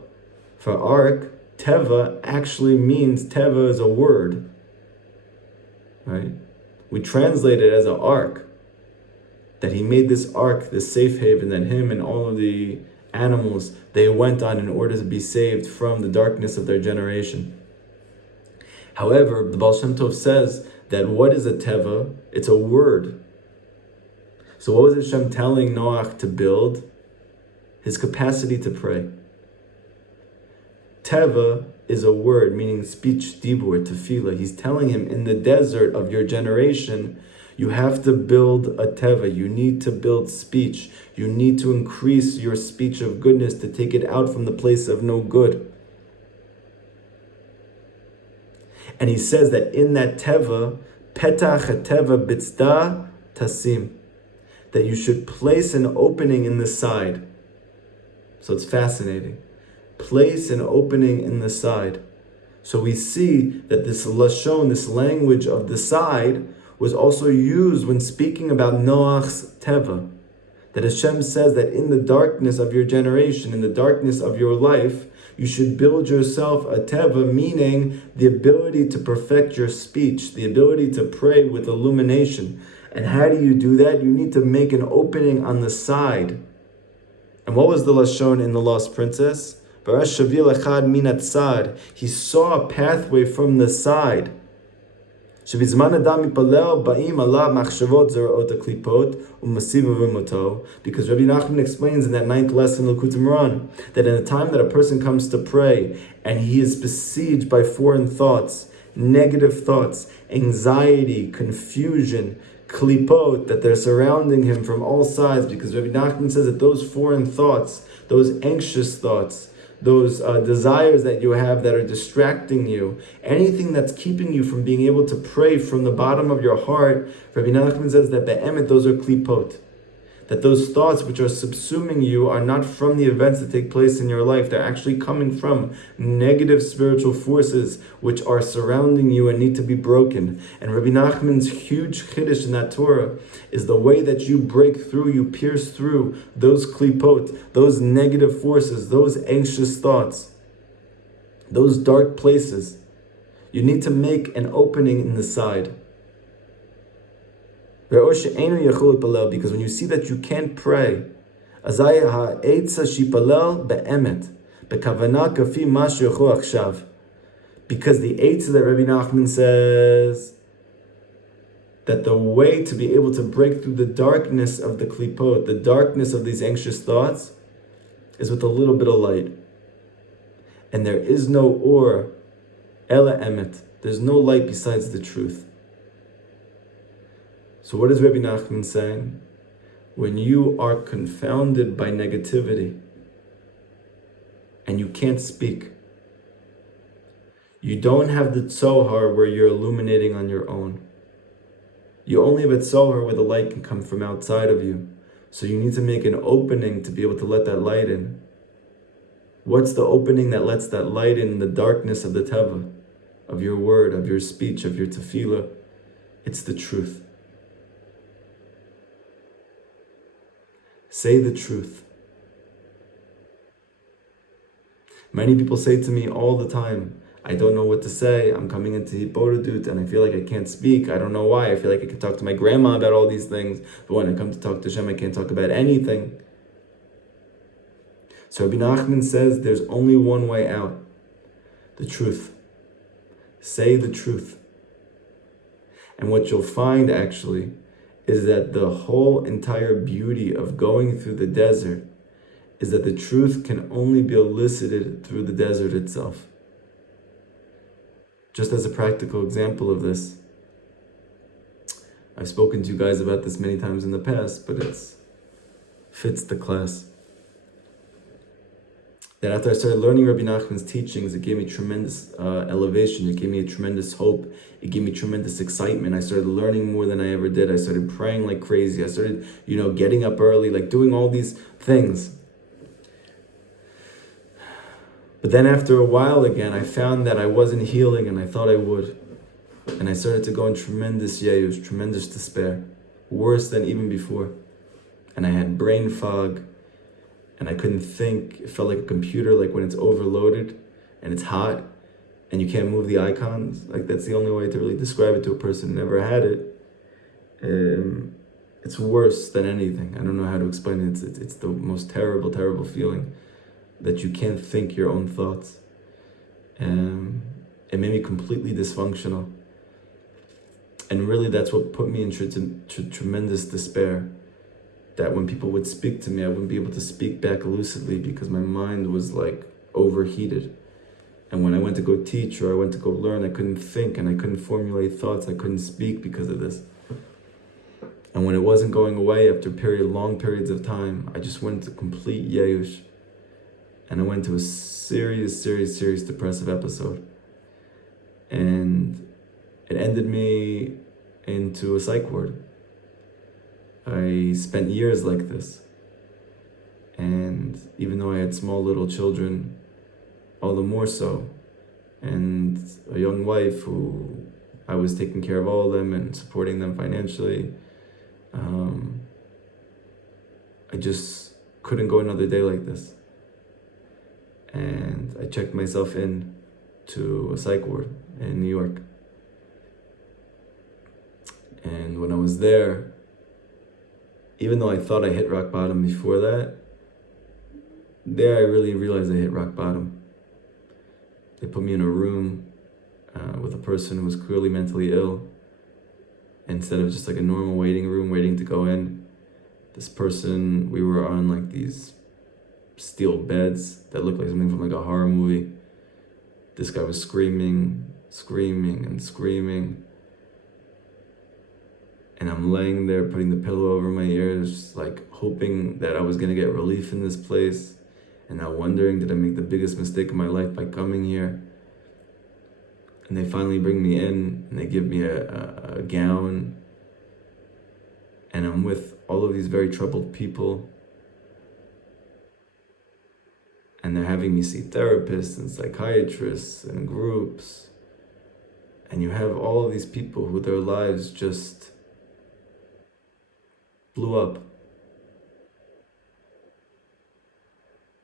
for ark, teva actually means, teva is a word, right? We translate it as an ark, that he made this ark, this safe haven, that him and all of the animals, they went on in order to be saved from the darkness of their generation. However, the Baal Shem Tov says that what is a teva? It's a word. So what was Hashem telling Noach to build? His capacity to pray. Teva is a word, meaning speech, dibur, tefillah. He's telling him, in the desert of your generation, you have to build a teva. You need to build speech. You need to increase your speech of goodness to take it out from the place of no good. And he says that in that teva, petach teva bitzda tasim, that you should place an opening in the side. So it's fascinating. Place an opening in the side. So we see that this lashon, this language of the side, was also used when speaking about Noach's teva. That Hashem says that in the darkness of your generation, in the darkness of your life, you should build yourself a teva, meaning the ability to perfect your speech, the ability to pray with illumination. And how do you do that? You need to make an opening on the side. And what was the lashon in the Lost Princess? He saw a pathway from the side. Because Rabbi Nachman explains in that 9th lesson of Likutei Moharan that in the time that a person comes to pray and he is besieged by foreign thoughts, negative thoughts, anxiety, confusion, klipot, that they're surrounding him from all sides, because Rabbi Nachman says that those foreign thoughts, those anxious thoughts, those desires that you have that are distracting you, anything that's keeping you from being able to pray from the bottom of your heart, Rabbi Nachman says that be'emet, those are klipot. That those thoughts which are subsuming you are not from the events that take place in your life. They're actually coming from negative spiritual forces which are surrounding you and need to be broken. And Rabbi Nachman's huge chiddush in that Torah is the way that you break through, you pierce through those klipot, those negative forces, those anxious thoughts, those dark places. You need to make an opening in the side. Because when you see that you can't pray, because the eitzah that Rabbi Nachman says that the way to be able to break through the darkness of the klipot, the darkness of these anxious thoughts, is with a little bit of light. And there is no or, ela emet. There's no light besides the truth. So what is Rabbi Nachman saying? When you are confounded by negativity and you can't speak, you don't have the tzohar where you're illuminating on your own. You only have a tzohar where the light can come from outside of you. So you need to make an opening to be able to let that light in. What's the opening that lets that light in the darkness of the teva, of your word, of your speech, of your tefillah? It's the truth. Say the truth. Many people say to me all the time, I don't know what to say. I'm coming into Hipodadut and I feel like I can't speak. I don't know why. I feel like I can talk to my grandma about all these things, but when I come to talk to Hashem, I can't talk about anything. So Rabbi Nachman says there's only one way out. The truth. Say the truth. And what you'll find actually is that the whole entire beauty of going through the desert is that the truth can only be elicited through the desert itself. Just as a practical example of this, I've spoken to you guys about this many times in the past, but it fits the class. That after I started learning Rabbi Nachman's teachings, it gave me tremendous elevation. It gave me a tremendous hope. It gave me tremendous excitement. I started learning more than I ever did. I started praying like crazy. I started, getting up early, like doing all these things. But then after a while again, I found that I wasn't healing and I thought I would. And I started to go in tremendous yayus, tremendous despair. Worse than even before. And I had brain fog. And I couldn't think. It felt like a computer, like when it's overloaded and it's hot and you can't move the icons. Like that's the only way to really describe it to a person who never had it. it's worse than anything. I don't know how to explain it. It's the most terrible, terrible feeling that you can't think your own thoughts. It made me completely dysfunctional. And really that's what put me in tremendous despair. That when people would speak to me, I wouldn't be able to speak back lucidly because my mind was like overheated. And when I went to go teach or I went to go learn, I couldn't think and I couldn't formulate thoughts. I couldn't speak because of this. And when it wasn't going away after long periods of time, I just went into complete yayush. And I went to a serious depressive episode. And it ended me into a psych ward. I spent years like this. And even though I had small little children, all the more so, and a young wife who I was taking care of all of them and supporting them financially, I just couldn't go another day like this. And I checked myself in to a psych ward in New York. And when I was there, even though I thought I hit rock bottom before that, there I really realized I hit rock bottom. They put me in a room with a person who was clearly mentally ill. Instead of just like a normal waiting room, waiting to go in, this person, we were on like these steel beds that looked like something from like a horror movie. This guy was screaming. And I'm laying there putting the pillow over my ears, like hoping that I was gonna get relief in this place. And now wondering, did I make the biggest mistake of my life by coming here? And they finally bring me in and they give me a gown. And I'm with all of these very troubled people. And they're having me see therapists and psychiatrists and groups. And you have all of these people who their lives just blew up.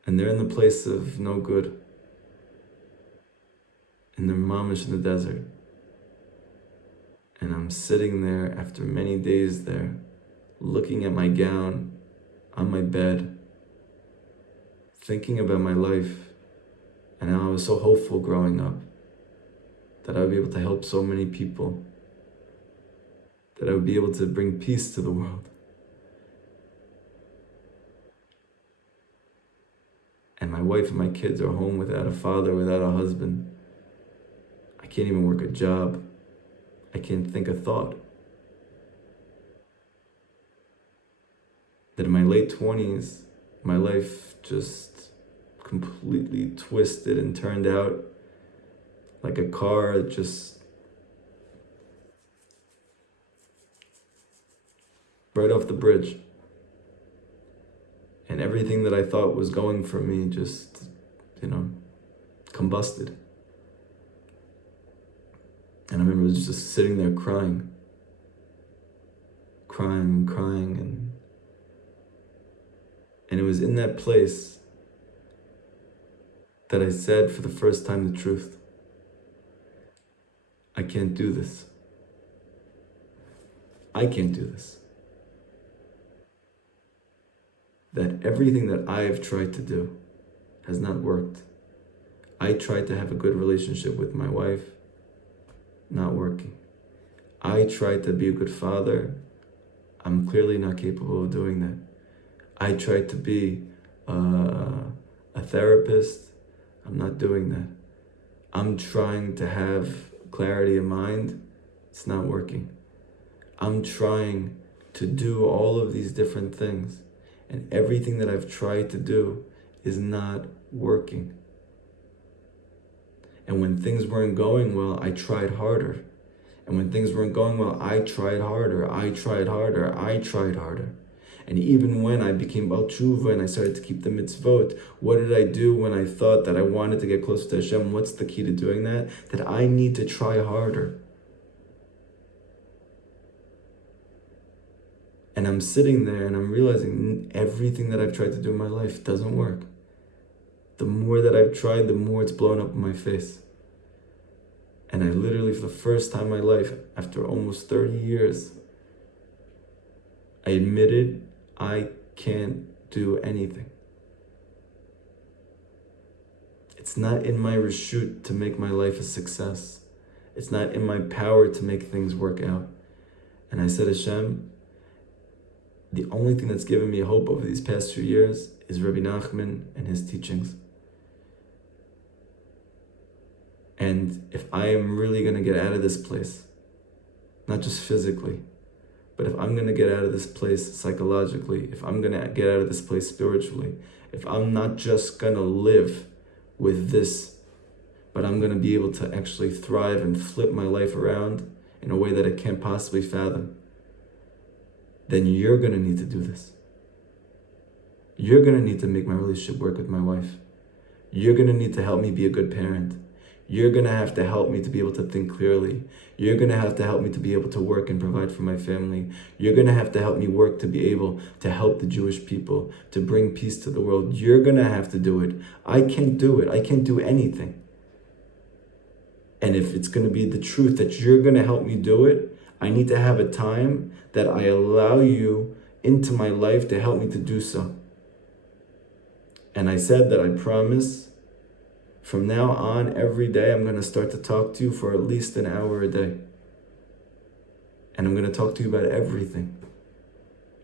And they're in the place of no good. And they're mamish in the desert. And I'm sitting there after many days there, looking at my gown on my bed, thinking about my life and how I was so hopeful growing up that I would be able to help so many people, that I would be able to bring peace to the world. And my wife and my kids are home without a father, without a husband. I can't even work a job. I can't think a thought. That in my late 20s, my life just completely twisted and turned out like a car just right off the bridge. And everything that I thought was going for me just, combusted. And I remember just sitting there crying. And it was in that place that I said for the first time the truth. I can't do this. I can't do this. That everything that I have tried to do has not worked. I tried to have a good relationship with my wife, not working. I tried to be a good father. I'm clearly not capable of doing that. I tried to be a therapist. I'm not doing that. I'm trying to have clarity of mind. It's not working. I'm trying to do all of these different things, and everything that I've tried to do is not working. And when things weren't going well, I tried harder. And when things weren't going well, I tried harder. And even when I became Bal Tshuva and I started to keep the mitzvot, what did I do when I thought that I wanted to get closer to Hashem? What's the key to doing that? That I need to try harder. And I'm sitting there and I'm realizing everything that I've tried to do in my life doesn't work. The more that I've tried, the more it's blown up in my face. And I literally, for the first time in my life, after almost 30 years, I admitted I can't do anything. It's not in my reshut to make my life a success. It's not in my power to make things work out. And I said, Hashem, the only thing that's given me hope over these past few years is Rabbi Nachman and his teachings. And if I am really going to get out of this place, not just physically, but if I'm going to get out of this place psychologically, if I'm going to get out of this place spiritually, if I'm not just going to live with this, but I'm going to be able to actually thrive and flip my life around in a way that I can't possibly fathom, then you're going to need to do this. You're going to need to make my relationship work with my wife. You're going to need to help me be a good parent. You're going to have to help me to be able to think clearly. You're going to have to help me to be able to work and provide for my family. You're going to have to help me work to be able to help the Jewish people, to bring peace to the world. You're going to have to do it. I can't do it. I can't do anything. And if it's going to be the truth that you're going to help me do it, I need to have a time that I allow you into my life to help me to do so. And I said that I promise from now on, every day, I'm going to start to talk to you for at least an hour a day. And I'm going to talk to you about everything.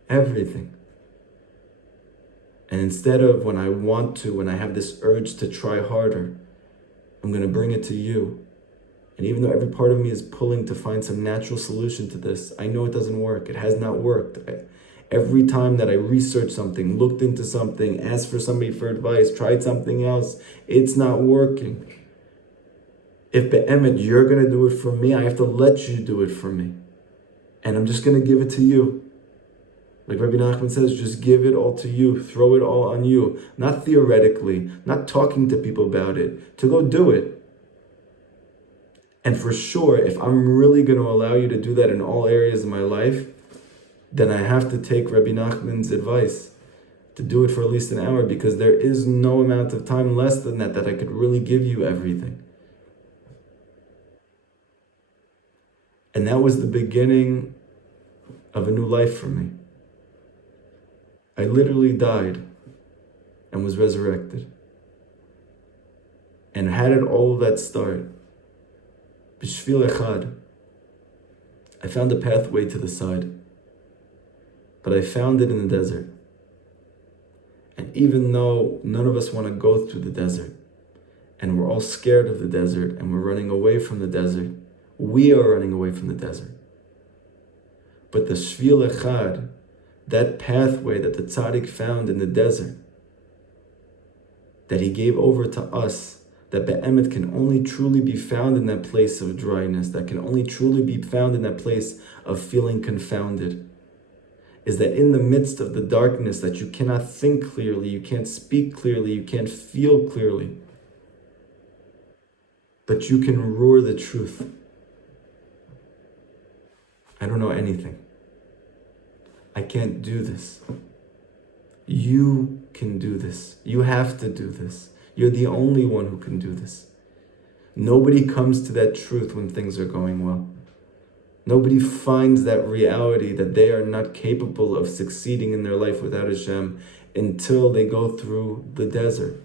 Everything. And instead of when I have this urge to try harder, I'm going to bring it to you. And even though every part of me is pulling to find some natural solution to this, I know it doesn't work. It has not worked. Every time that I researched something, looked into something, asked for somebody for advice, tried something else, it's not working. If be'emet, you're going to do it for me, I have to let you do it for me. And I'm just going to give it to you. Like Rabbi Nachman says, just give it all to you. Throw it all on you. Not theoretically, not talking to people about it. To go do it. And for sure, if I'm really going to allow you to do that in all areas of my life, then I have to take Rabbi Nachman's advice to do it for at least an hour, because there is no amount of time less than that I could really give you everything. And that was the beginning of a new life for me. I literally died and was resurrected. And how did all of that start? B'shvil echad. I found a pathway to the side. But I found it in the desert. And even though none of us want to go through the desert, and we're all scared of the desert, and we're running away from the desert, we are running away from the desert. But the Shvil Echad, that pathway that the tzaddik found in the desert, that he gave over to us, that be'emet can only truly be found in that place of dryness, that can only truly be found in that place of feeling confounded, is that in the midst of the darkness that you cannot think clearly, you can't speak clearly, you can't feel clearly, but you can roar the truth. I don't know anything. I can't do this. You can do this. You have to do this. You're the only one who can do this. Nobody comes to that truth when things are going well. Nobody finds that reality that they are not capable of succeeding in their life without Hashem until they go through the desert.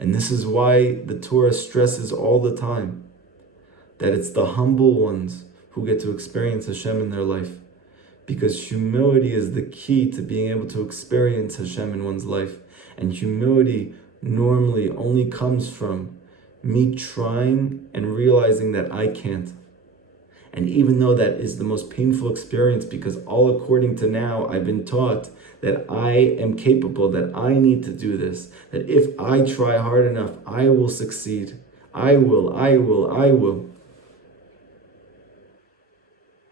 And this is why the Torah stresses all the time that it's the humble ones who get to experience Hashem in their life. Because humility is the key to being able to experience Hashem in one's life. And humility normally only comes from me trying and realizing that I can't. And even though that is the most painful experience, because all according to now, I've been taught that I am capable, that I need to do this, that if I try hard enough, I will succeed. I will.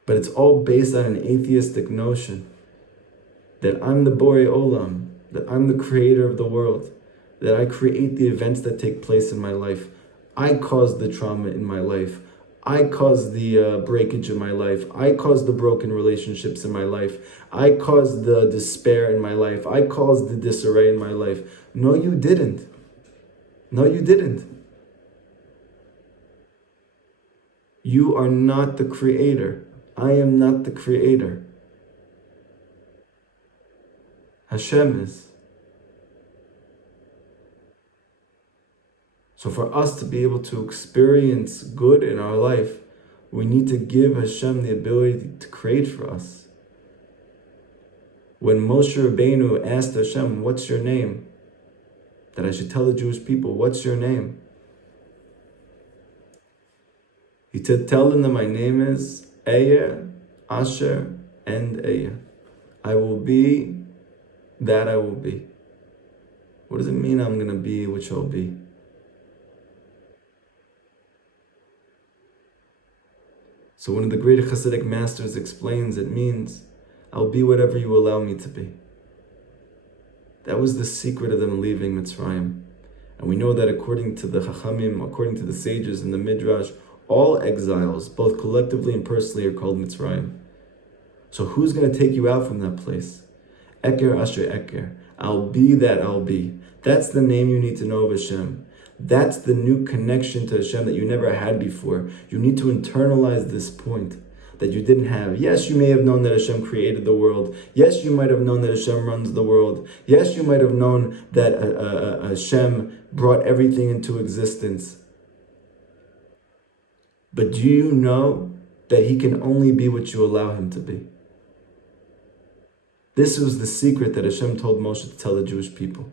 But it's all based on an atheistic notion that I'm the Borei Olam, that I'm the creator of the world, that I create the events that take place in my life. I cause the trauma in my life. I cause the breakage in my life. I cause the broken relationships in my life. I cause the despair in my life. I caused the disarray in my life. No, you didn't. No, you didn't. You are not the creator. I am not the creator. Hashem is. So for us to be able to experience good in our life, we need to give Hashem the ability to create for us. When Moshe Rabbeinu asked Hashem, what's your name? That I should tell the Jewish people, what's your name? He said, tell them that my name is Ehyeh, Asher, and Ehyeh. I will be that I will be. What does it mean I'm going to be what shall be? So one of the great Hasidic masters explains it means, I'll be whatever you allow me to be. That was the secret of them leaving Mitzrayim. And we know that according to the Chachamim, according to the sages in the Midrash, all exiles, both collectively and personally, are called Mitzrayim. So who's going to take you out from that place? Eker Asher Eker. I'll be that I'll be. That's the name you need to know of Hashem. That's the new connection to Hashem that you never had before. You need to internalize this point that you didn't have. Yes, you may have known that Hashem created the world. Yes, you might have known that Hashem runs the world. Yes, you might have known that Hashem brought everything into existence. But do you know that He can only be what you allow Him to be? This was the secret that Hashem told Moshe to tell the Jewish people.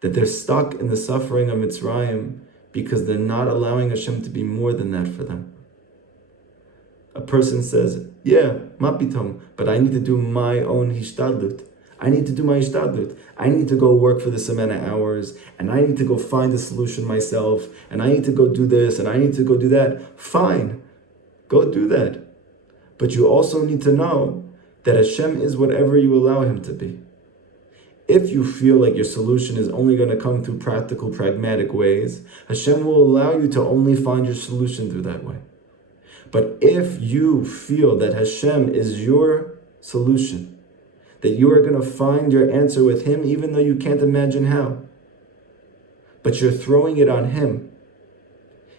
That they're stuck in the suffering of Mitzrayim because they're not allowing Hashem to be more than that for them. A person says, yeah, mapitom, but I need to do my own hishtadlut. I need to do my hishtadlut. I need to go work for this amount of hours, and I need to go find a solution myself, and I need to go do this, and I need to go do that. Fine, go do that. But you also need to know that Hashem is whatever you allow Him to be. If you feel like your solution is only going to come through practical, pragmatic ways, Hashem will allow you to only find your solution through that way. But if you feel that Hashem is your solution, that you are going to find your answer with Him even though you can't imagine how, but you're throwing it on Him,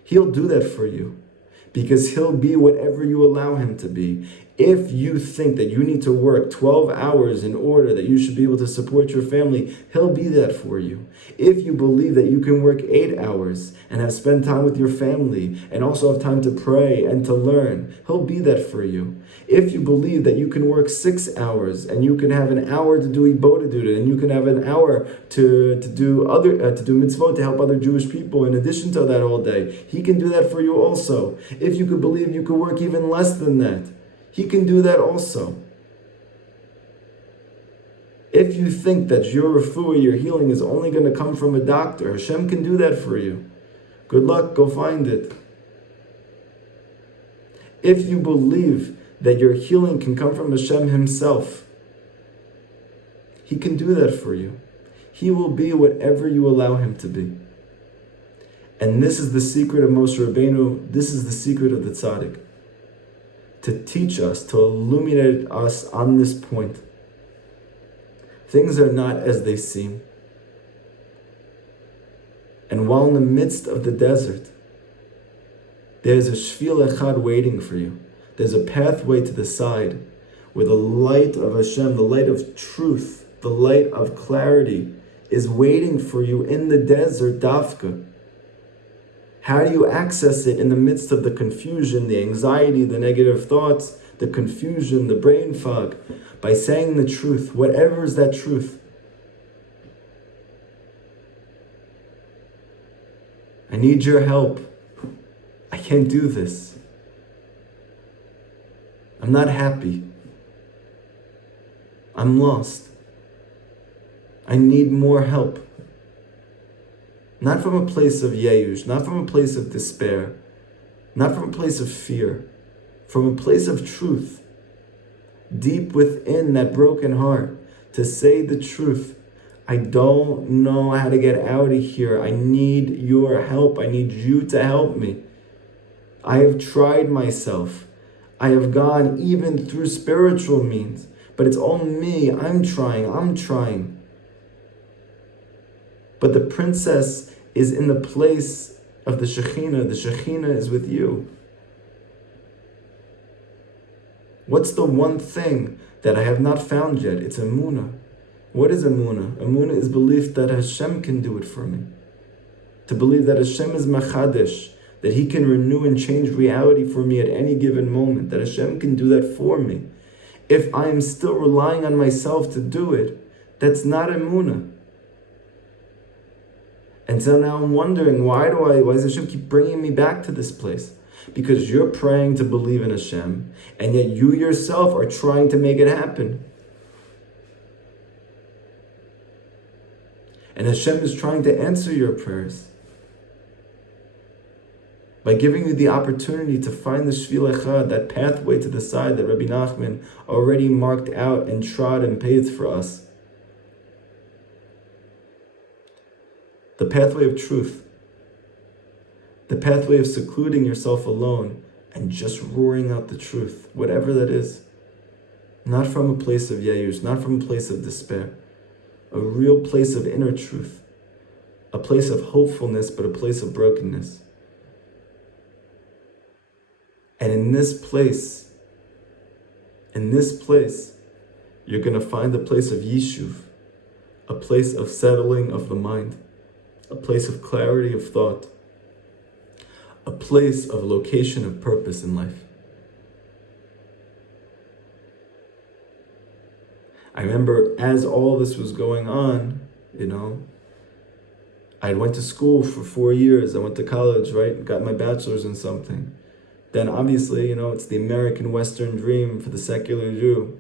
He'll do that for you because He'll be whatever you allow Him to be. If you think that you need to work 12 hours in order that you should be able to support your family, He'll be that for you. If you believe that you can work 8 hours and have spent time with your family and also have time to pray and to learn, He'll be that for you. If you believe that you can work 6 hours and you can have an hour to do ibodedut and you can have an hour to do mitzvot to help other Jewish people in addition to that all day, He can do that for you also. If you could believe you could work even less than that, He can do that also. If you think that your refuah, your healing is only going to come from a doctor, Hashem can do that for you. Good luck, go find it. If you believe that your healing can come from Hashem Himself, He can do that for you. He will be whatever you allow Him to be. And this is the secret of Moshe Rabbeinu. This is the secret of the tzaddik. To teach us, to illuminate us on this point. Things are not as they seem. And while in the midst of the desert, there's a shvil echad waiting for you. There's a pathway to the side where the light of Hashem, the light of truth, the light of clarity is waiting for you in the desert, dafka. How do you access it in the midst of the confusion, the anxiety, the negative thoughts, the confusion, the brain fog? By saying the truth, whatever is that truth. I need your help. I can't do this. I'm not happy. I'm lost. I need more help. Not from a place of yeyush, not from a place of despair, not from a place of fear, from a place of truth, deep within that broken heart, to say the truth. I don't know how to get out of here. I need your help. I need you to help me. I have tried myself. I have gone even through spiritual means, but it's all me. I'm trying. But the princess is in the place of the Shekhinah is with you. What's the one thing that I have not found yet? It's emunah. What is emunah? Emunah is belief that Hashem can do it for me. To believe that Hashem is machadesh, that He can renew and change reality for me at any given moment, that Hashem can do that for me. If I am still relying on myself to do it, that's not emunah. And so now I'm wondering, why does Hashem keep bringing me back to this place? Because you're praying to believe in Hashem, and yet you yourself are trying to make it happen. And Hashem is trying to answer your prayers by giving you the opportunity to find the Shvil Echad, that pathway to the side that Rabbi Nachman already marked out and trod and paved for us. The pathway of truth. The pathway of secluding yourself alone and just roaring out the truth, whatever that is. Not from a place of yayush, not from a place of despair. A real place of inner truth. A place of hopefulness, but a place of brokenness. And in this place, you're going to find a place of yishuv, a place of settling of the mind, a place of clarity of thought, a place of location of purpose in life. I remember as all this was going on, I went to school for 4 years. I went to college, right? Got my bachelor's in something. Then obviously, it's the American Western dream for the secular Jew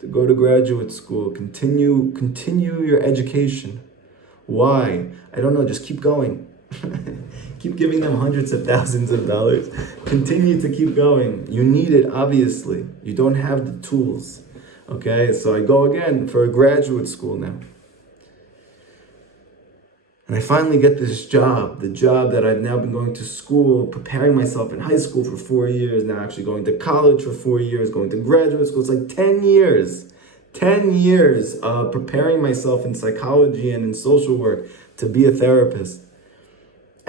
to go to graduate school, continue your education. Why? I don't know, just keep going. Keep giving them hundreds of thousands of dollars. Continue to keep going. You need it, obviously. You don't have the tools. Okay, so I go again for a graduate school now. And I finally get this job, the job that I've now been going to school, preparing myself in high school for 4 years, now actually going to college for 4 years, going to graduate school. It's like 10 years. 10 years of preparing myself in psychology and in social work to be a therapist.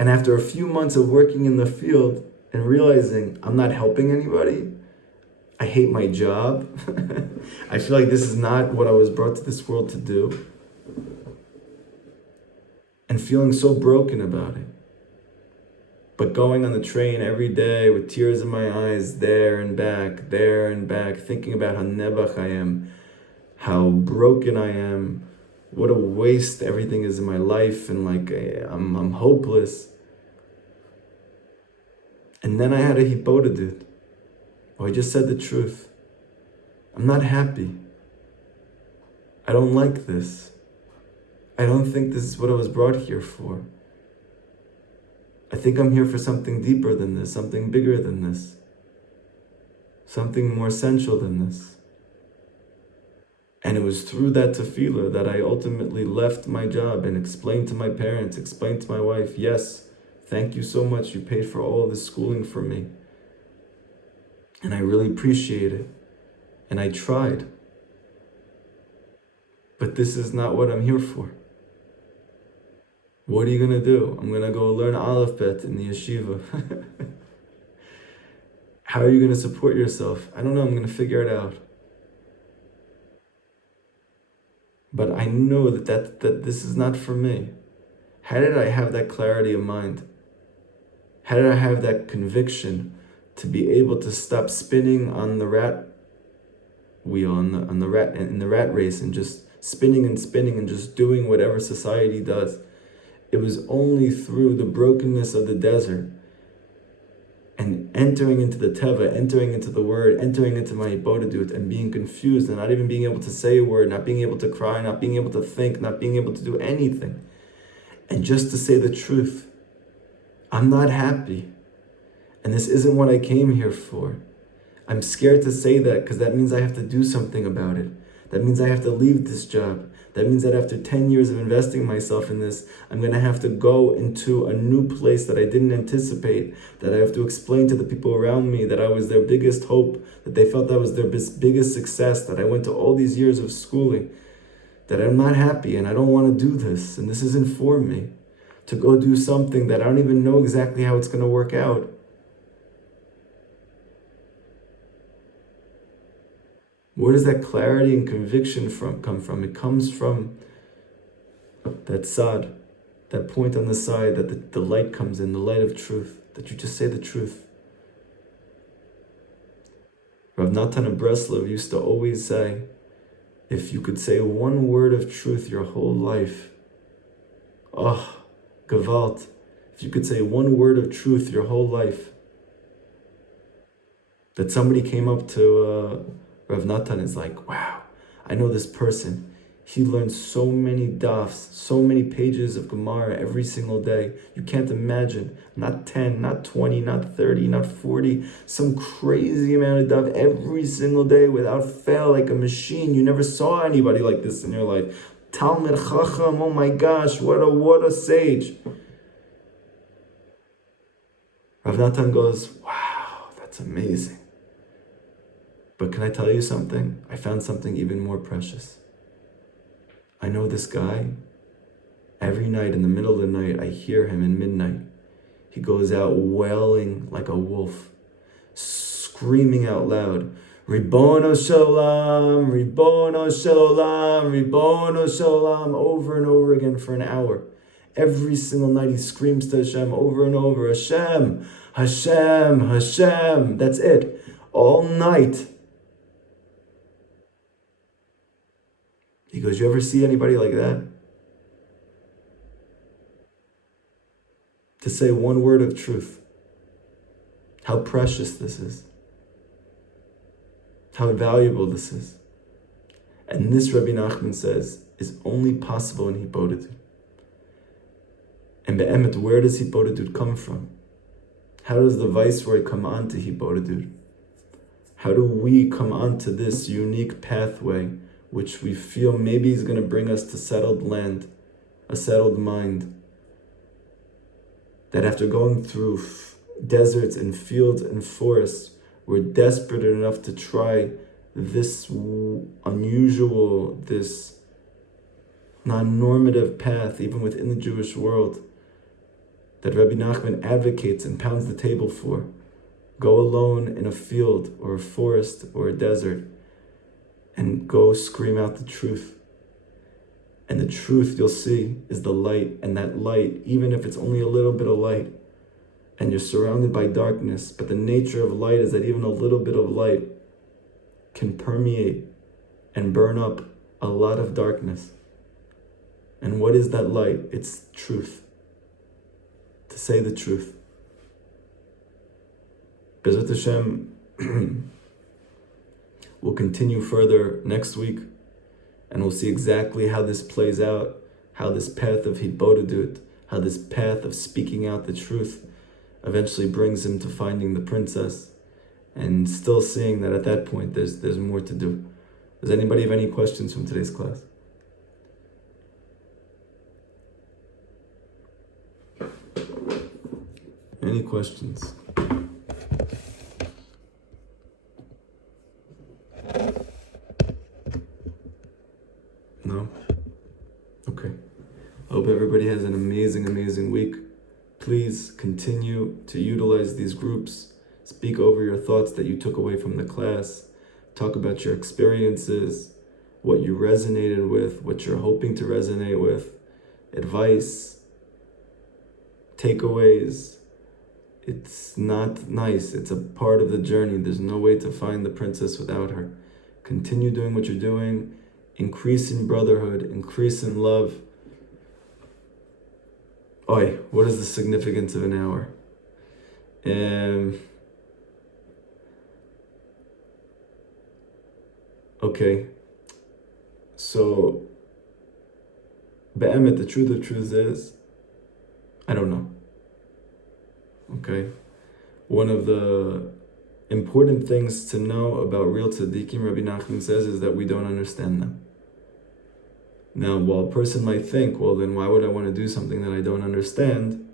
And after a few months of working in the field and realizing I'm not helping anybody, I hate my job. I feel like this is not what I was brought to this world to do. And feeling so broken about it. But going on the train every day with tears in my eyes, there and back, thinking about how nebuch I am, how broken I am, what a waste everything is in my life, and I'm hopeless. And then I had a hipodadut. I just said the truth. I'm not happy. I don't like this. I don't think this is what I was brought here for. I think I'm here for something deeper than this, something bigger than this, something more essential than this. And it was through that tefillah that I ultimately left my job and explained to my parents, explained to my wife, yes, thank you so much. You paid for all of this schooling for me. And I really appreciate it. And I tried. But this is not what I'm here for. What are you going to do? I'm going to go learn Aleph Bet in the yeshiva. How are you going to support yourself? I don't know. I'm going to figure it out. But I know that this is not for me. How did I have that clarity of mind? How did I have that conviction to be able to stop spinning on the rat wheel, in the rat race, and just spinning and just doing whatever society does? It was only through the brokenness of the desert and entering into the teva, entering into the word, entering into my bodedut, and being confused and not even being able to say a word, not being able to cry, not being able to think, not being able to do anything. And just to say the truth, I'm not happy. And this isn't what I came here for. I'm scared to say that because that means I have to do something about it. That means I have to leave this job. That means that after 10 years of investing myself in this, I'm going to have to go into a new place that I didn't anticipate, that I have to explain to the people around me that I was their biggest hope, that they felt I was their biggest success, that I went to all these years of schooling, that I'm not happy and I don't want to do this and this isn't for me. to go do something that I don't even know exactly how it's going to work out. Where does that clarity and conviction come from? It comes from that sad, that point on the side that the light comes in, the light of truth, that you just say the truth. Rav Natan of Breslov used to always say, if you could say one word of truth your whole life, oh, Gewalt, if you could say one word of truth your whole life, that somebody came up to Rav Natan is like, wow, I know this person. He learns so many dafs, so many pages of Gemara every single day. You can't imagine. Not 10, not 20, not 30, not 40. Some crazy amount of daf every single day without fail, like a machine. You never saw anybody like this in your life. Talmid Chacham, oh my gosh, what a sage. Rav Natan goes, wow, that's amazing. But can I tell you something? I found something even more precious. I know this guy. Every night in the middle of the night, I hear him in midnight. He goes out wailing like a wolf, screaming out loud, Ribono Shalom, Ribono Shalom, Ribono Shalom, over and over again for an hour. Every single night he screams to Hashem over and over, Hashem, Hashem, Hashem. That's it. All night. He goes, you ever see anybody like that? To say one word of truth. How precious this is. How valuable this is. And this, Rabbi Nachman says, is only possible in Hibodedut. And be'emet, where does Hibodedut come from? How does the Viceroy come on to Hibodedut? How do we come onto this unique pathway which we feel maybe is going to bring us to settled land, a settled mind? That after going through deserts and fields and forests, we're desperate enough to try this unusual, this non-normative path, even within the Jewish world, that Rabbi Nachman advocates and pounds the table for. Go alone in a field or a forest or a desert and go scream out the truth. And the truth, you'll see, is the light. And that light, even if it's only a little bit of light, and you're surrounded by darkness, but the nature of light is that even a little bit of light can permeate and burn up a lot of darkness. And what is that light? It's truth. To say the truth. Bezrat Hashem, we'll continue further next week, and we'll see exactly how this plays out, how this path of Hibodedut, how this path of speaking out the truth eventually brings him to finding the princess, and still seeing that at that point there's more to do. Does anybody have any questions from today's class? Any questions? No? Okay. I hope everybody has an amazing, amazing week. Please continue to utilize these groups. Speak over your thoughts that you took away from the class. Talk about your experiences, what you resonated with, what you're hoping to resonate with, advice, takeaways. It's not nice. It's a part of the journey. There's no way to find the princess without her. Continue doing what you're doing. Increase in brotherhood. Increase in love. Oi, what is the significance of an hour? Okay. So, be'emet, the truth of truth is, I don't know. Okay? One of the important things to know about real tzaddikim, Rabbi Nachman says, is that we don't understand them. Now, while a person might think, well, then why would I want to do something that I don't understand?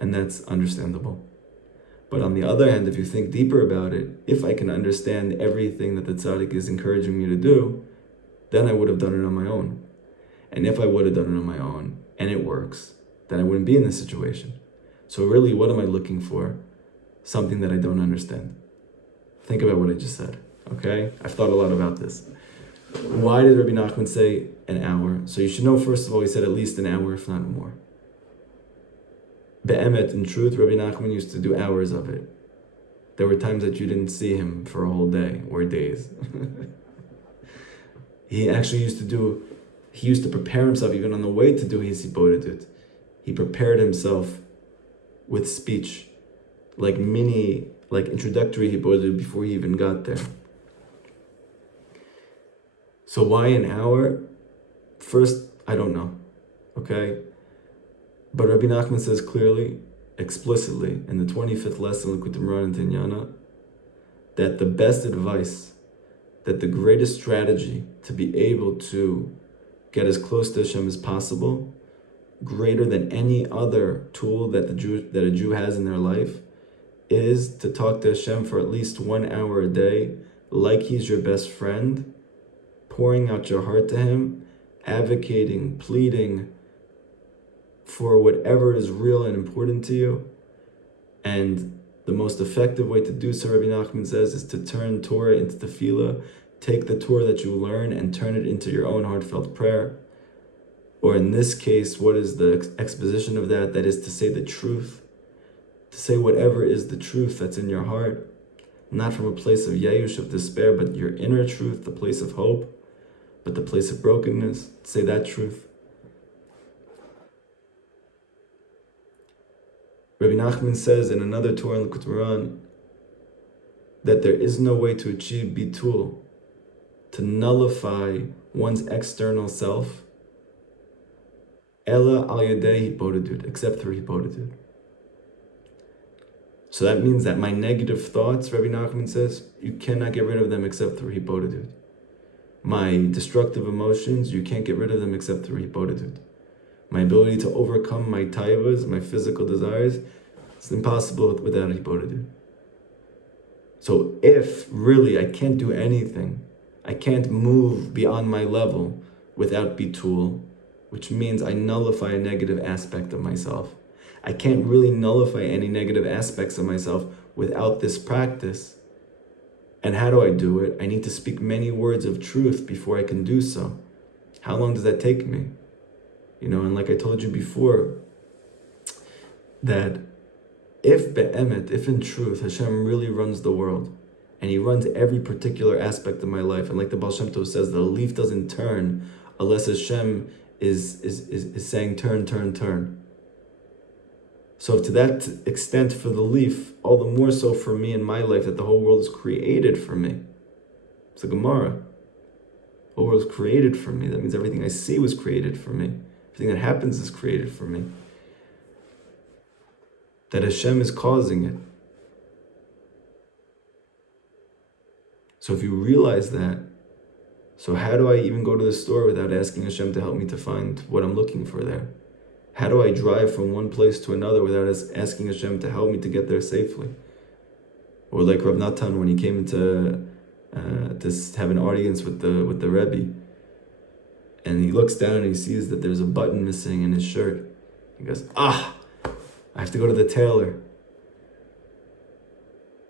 And that's understandable. But on the other hand, if you think deeper about it, if I can understand everything that the tzaddik is encouraging me to do, then I would have done it on my own. And if I would have done it on my own, and it works, then I wouldn't be in this situation. So really, what am I looking for? Something that I don't understand. Think about what I just said, okay? I've thought a lot about this. Why did Rabbi Nachman say an hour? So you should know, first of all, he said at least an hour, if not more. Be'emet, in truth, Rabbi Nachman used to do hours of it. There were times that you didn't see him for a whole day or days. He actually used to prepare himself even on the way to do his hibodedut. He prepared himself with speech, like introductory hibodedut before he even got there. So why an hour? First, I don't know, okay? But Rabbi Nachman says clearly, explicitly, in the 25th lesson of Likutei Moharan and Tinyana, that the best advice, that the greatest strategy to be able to get as close to Hashem as possible, greater than any other tool that a Jew has in their life, is to talk to Hashem for at least 1 hour a day, like He's your best friend, pouring out your heart to Him, advocating, pleading for whatever is real and important to you. And the most effective way to do so, Rabbi Nachman says, is to turn Torah into tefillah. Take the Torah that you learn and turn it into your own heartfelt prayer. Or in this case, what is the exposition of that? That is to say the truth. To say whatever is the truth that's in your heart. Not from a place of yayush, of despair, but your inner truth, the place of hope, but the place of brokenness. Say that truth. Rabbi Nachman says in another Torah in Likutei Moharan that there is no way to achieve bitul, to nullify one's external self, ela al yedei hibodedut, except through hibodedut. So that means that my negative thoughts, Rabbi Nachman says, you cannot get rid of them except through hibodedut. My destructive emotions, you can't get rid of them except through hibodedut. My ability to overcome my tevas, my physical desires, it's impossible without hibodedut. So if really I can't do anything, I can't move beyond my level without bitul, which means I nullify a negative aspect of myself. I can't really nullify any negative aspects of myself without this practice. And how do I do it? I need to speak many words of truth before I can do so. How long does that take me? And like I told you before, that if be'emet, if in truth, Hashem really runs the world, and He runs every particular aspect of my life, and like the Baal Shem Tov says, the leaf doesn't turn unless Hashem is saying turn, turn, turn. So to that extent for the leaf, all the more so for me in my life, that the whole world is created for me. It's a Gemara. The whole world is created for me. That means everything I see was created for me. Everything that happens is created for me. That Hashem is causing it. So if you realize that, so how do I even go to the store without asking Hashem to help me to find what I'm looking for there? How do I drive from one place to another without asking Hashem to help me to get there safely? Or like Rav Natan, when he came to have an audience with the Rabbi, and he looks down and he sees that there's a button missing in his shirt. He goes, I have to go to the tailor.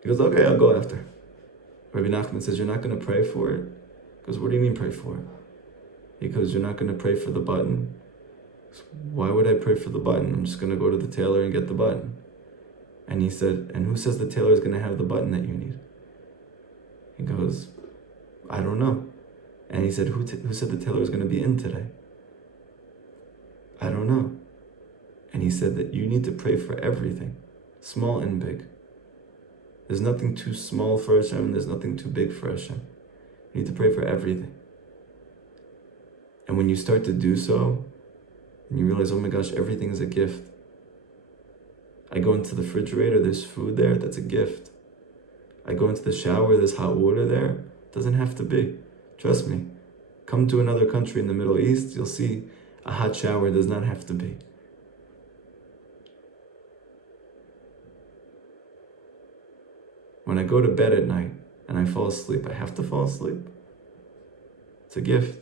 He goes, okay, I'll go after. Rabbi Nachman says, you're not going to pray for it? He goes, what do you mean pray for it? He goes, you're not going to pray for the button? Goes, why would I pray for the button? I'm just going to go to the tailor and get the button. And he said, and who says the tailor is going to have the button that you need? He goes, I don't know. And he said, who said the tailor is going to be in today? I don't know. And he said that you need to pray for everything, small and big. There's nothing too small for Hashem, and there's nothing too big for Hashem. You need to pray for everything. And when you start to do so, and you realize, oh my gosh, everything is a gift. I go into the refrigerator, there's food there, that's a gift. I go into the shower, there's hot water there. It doesn't have to be. Trust me. Come to another country in the Middle East, you'll see a hot shower does not have to be. When I go to bed at night and I fall asleep, I have to fall asleep. It's a gift.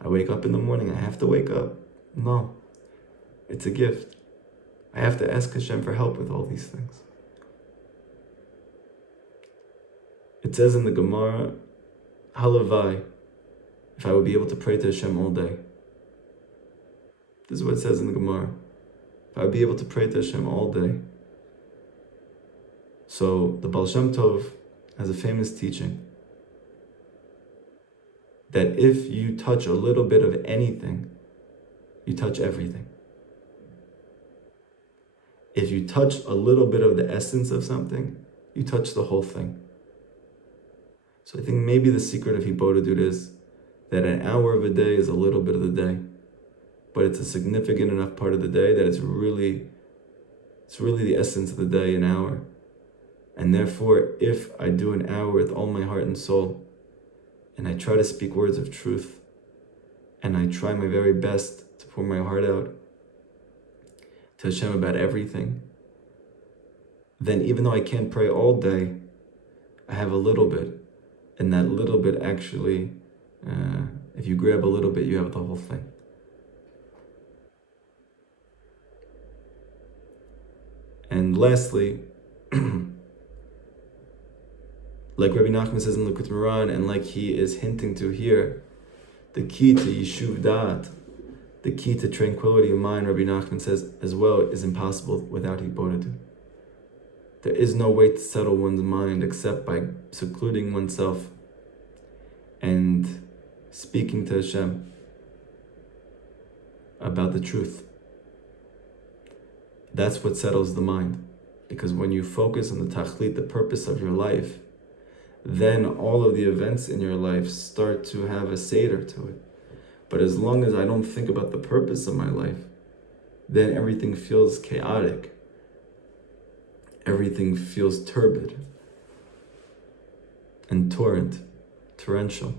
I wake up in the morning, I have to wake up. No. It's a gift. I have to ask Hashem for help with all these things. It says in the Gemara, Halavai, if I would be able to pray to Hashem all day. This is what it says in the Gemara. If I would be able to pray to Hashem all day. So the Baal Shem Tov has a famous teaching that if you touch a little bit of anything, you touch everything. If you touch a little bit of the essence of something, you touch the whole thing. So I think maybe the secret of Hibodedut is that an hour of a day is a little bit of the day, but it's a significant enough part of the day that it's really the essence of the day, an hour. And therefore, if I do an hour with all my heart and soul, and I try to speak words of truth, and I try my very best to pour my heart out to Hashem about everything, then even though I can't pray all day, I have a little bit. And that little bit actually, if you grab a little bit, you have the whole thing. And lastly, like Rabbi Nachman says in Likutei Moharan, and like he is hinting to here, the key to Yishuv Da'at, the key to tranquility of mind, Rabbi Nachman says as well, is impossible without Hibodedut. There is no way to settle one's mind except by secluding oneself and speaking to Hashem about the truth. That's what settles the mind. Because when you focus on the tachlit, the purpose of your life, then all of the events in your life start to have a seder to it. But as long as I don't think about the purpose of my life, then everything feels chaotic. Everything feels turbid and torrential.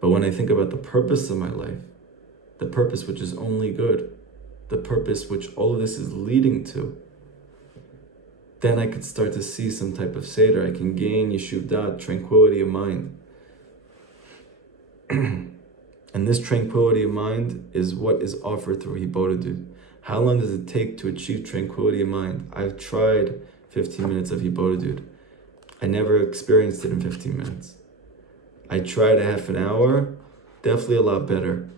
But when I think about the purpose of my life, the purpose which is only good, the purpose which all of this is leading to, then I could start to see some type of seder. I can gain yeshuv da'at, tranquility of mind. And this tranquility of mind is what is offered through Hibodedut. How long does it take to achieve tranquility of mind? I've tried 15 minutes of Hibodedut. I never experienced it in 15 minutes. I tried a half an hour, definitely a lot better.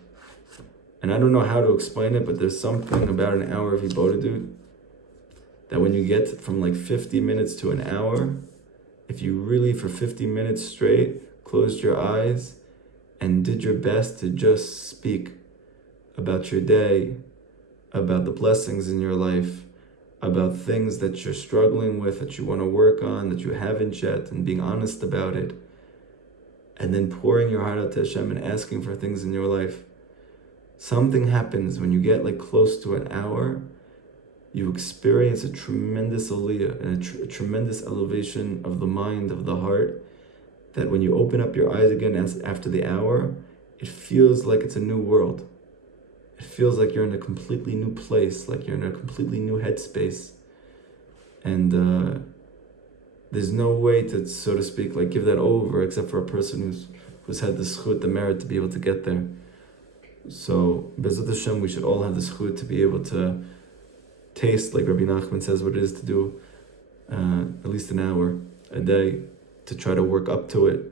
And I don't know how to explain it, but there's something about an hour of Hibodedut that when you get from like 50 minutes to an hour, if you really for 50 minutes straight closed your eyes and did your best to just speak about your day, about the blessings in your life, about things that you're struggling with, that you want to work on, that you haven't yet, and being honest about it, and then pouring your heart out to Hashem and asking for things in your life. Something happens when you get like close to an hour. You experience a tremendous aliyah and a tremendous elevation of the mind, of the heart, that when you open up your eyes again after the hour, it feels like it's a new world. It feels like you're in a completely new place, like you're in a completely new headspace. And there's no way to, so to speak, like give that over except for a person who's had the zchut, the merit to be able to get there. So, Bezat Hashem, we should all have the zchut to be able to taste, like Rabbi Nachman says, what it is to do at least an hour a day to try to work up to it.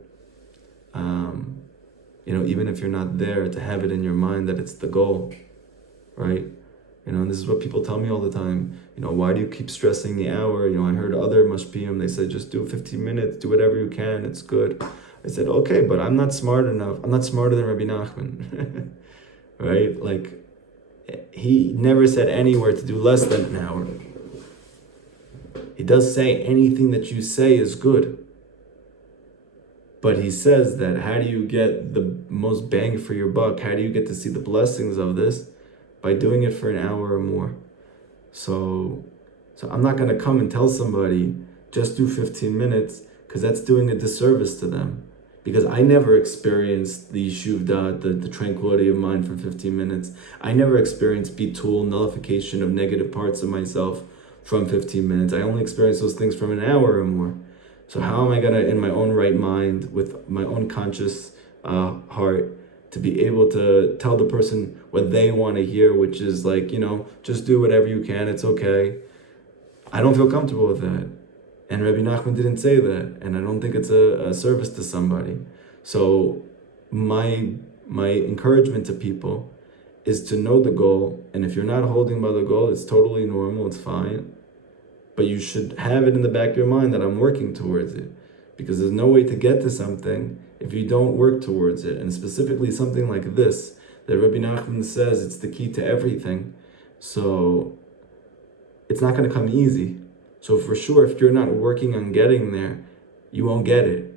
Even if you're not there, to have it in your mind that it's the goal, right? And this is what people tell me all the time. Why do you keep stressing the hour? I heard other mashpiyim, they said, just do 15 minutes, do whatever you can, it's good. I said, okay, but I'm not smart enough. I'm not smarter than Rabbi Nachman, right? Like, he never said anywhere to do less than an hour. He does say anything that you say is good. But he says that how do you get the most bang for your buck? How do you get to see the blessings of this? By doing it for an hour or more. So I'm not going to come and tell somebody, just do 15 minutes, because that's doing a disservice to them. Because I never experienced the yishuv da'at, the tranquility of mind for 15 minutes. I never experienced bitul, nullification of negative parts of myself from 15 minutes. I only experienced those things from an hour or more. So how am I going to, in my own right mind, with my own conscious heart, to be able to tell the person what they want to hear, which is like, just do whatever you can, it's okay. I don't feel comfortable with that. And Rabbi Nachman didn't say that. And I don't think it's a service to somebody. So my encouragement to people is to know the goal. And if you're not holding by the goal, it's totally normal, it's fine. But you should have it in the back of your mind that I'm working towards it. Because there's no way to get to something if you don't work towards it. And specifically something like this, that Rabbi Nachman says it's the key to everything. So it's not going to come easy. So for sure, if you're not working on getting there, you won't get it.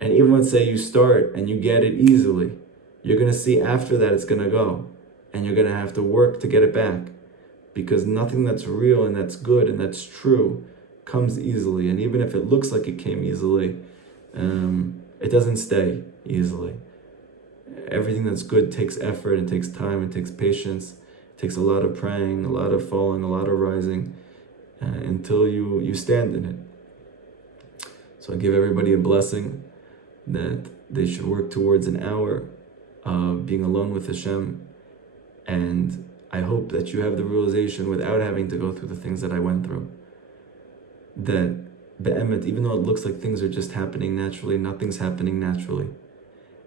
And even let's say you start and you get it easily, you're going to see after that it's going to go. And you're going to have to work to get it back. Because nothing that's real and that's good and that's true comes easily. And even if it looks like it came easily, it doesn't stay easily. Everything that's good takes effort, it takes time, it takes patience, it takes a lot of praying, a lot of falling, a lot of rising, until you stand in it. So I give everybody a blessing that they should work towards an hour of being alone with Hashem. And I hope that you have the realization without having to go through the things that I went through. That be'emet, even though it looks like things are just happening naturally, nothing's happening naturally.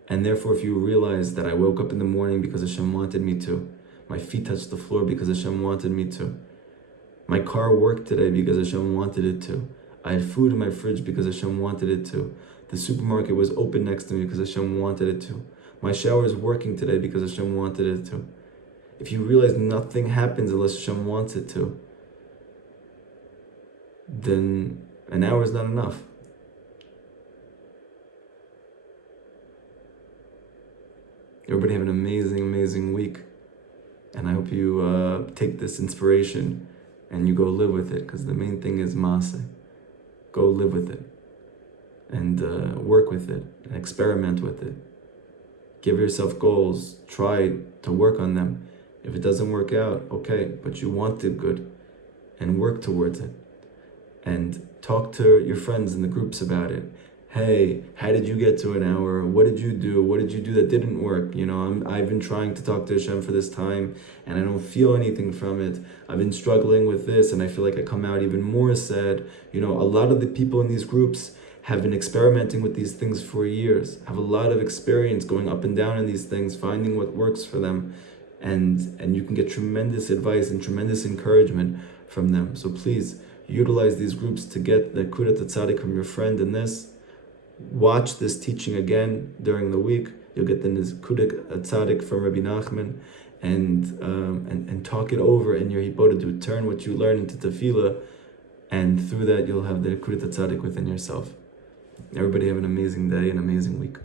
And therefore, if you realize that I woke up in the morning because Hashem wanted me to, my feet touched the floor because Hashem wanted me to, my car worked today because Hashem wanted it to, I had food in my fridge because Hashem wanted it to, the supermarket was open next to me because Hashem wanted it to, my shower is working today because Hashem wanted it to. If you realize nothing happens unless Hashem wants it to, then an hour is not enough. Everybody have an amazing, amazing week. And I hope you take this inspiration and you go live with it, because the main thing is maaseh. Go live with it and work with it and experiment with it. Give yourself goals. Try to work on them. If it doesn't work out, okay, but you want it good and work towards it. And talk to your friends in the groups about it. Hey, how did you get to an hour? What did you do? What did you do that didn't work? I've been trying to talk to Hashem for this time and I don't feel anything from it. I've been struggling with this and I feel like I come out even more sad. A lot of the people in these groups have been experimenting with these things for years, have a lot of experience going up and down in these things, finding what works for them. And you can get tremendous advice and tremendous encouragement from them. So please utilize these groups to get the Kudat Tzaddik from your friend in this. Watch this teaching again during the week. You'll get the Kudat Tzaddik from Rabbi Nachman and talk it over in your hibodah to turn what you learn into tefillah, and through that you'll have the Kudat Tzaddik within yourself. Everybody have an amazing day, an amazing week.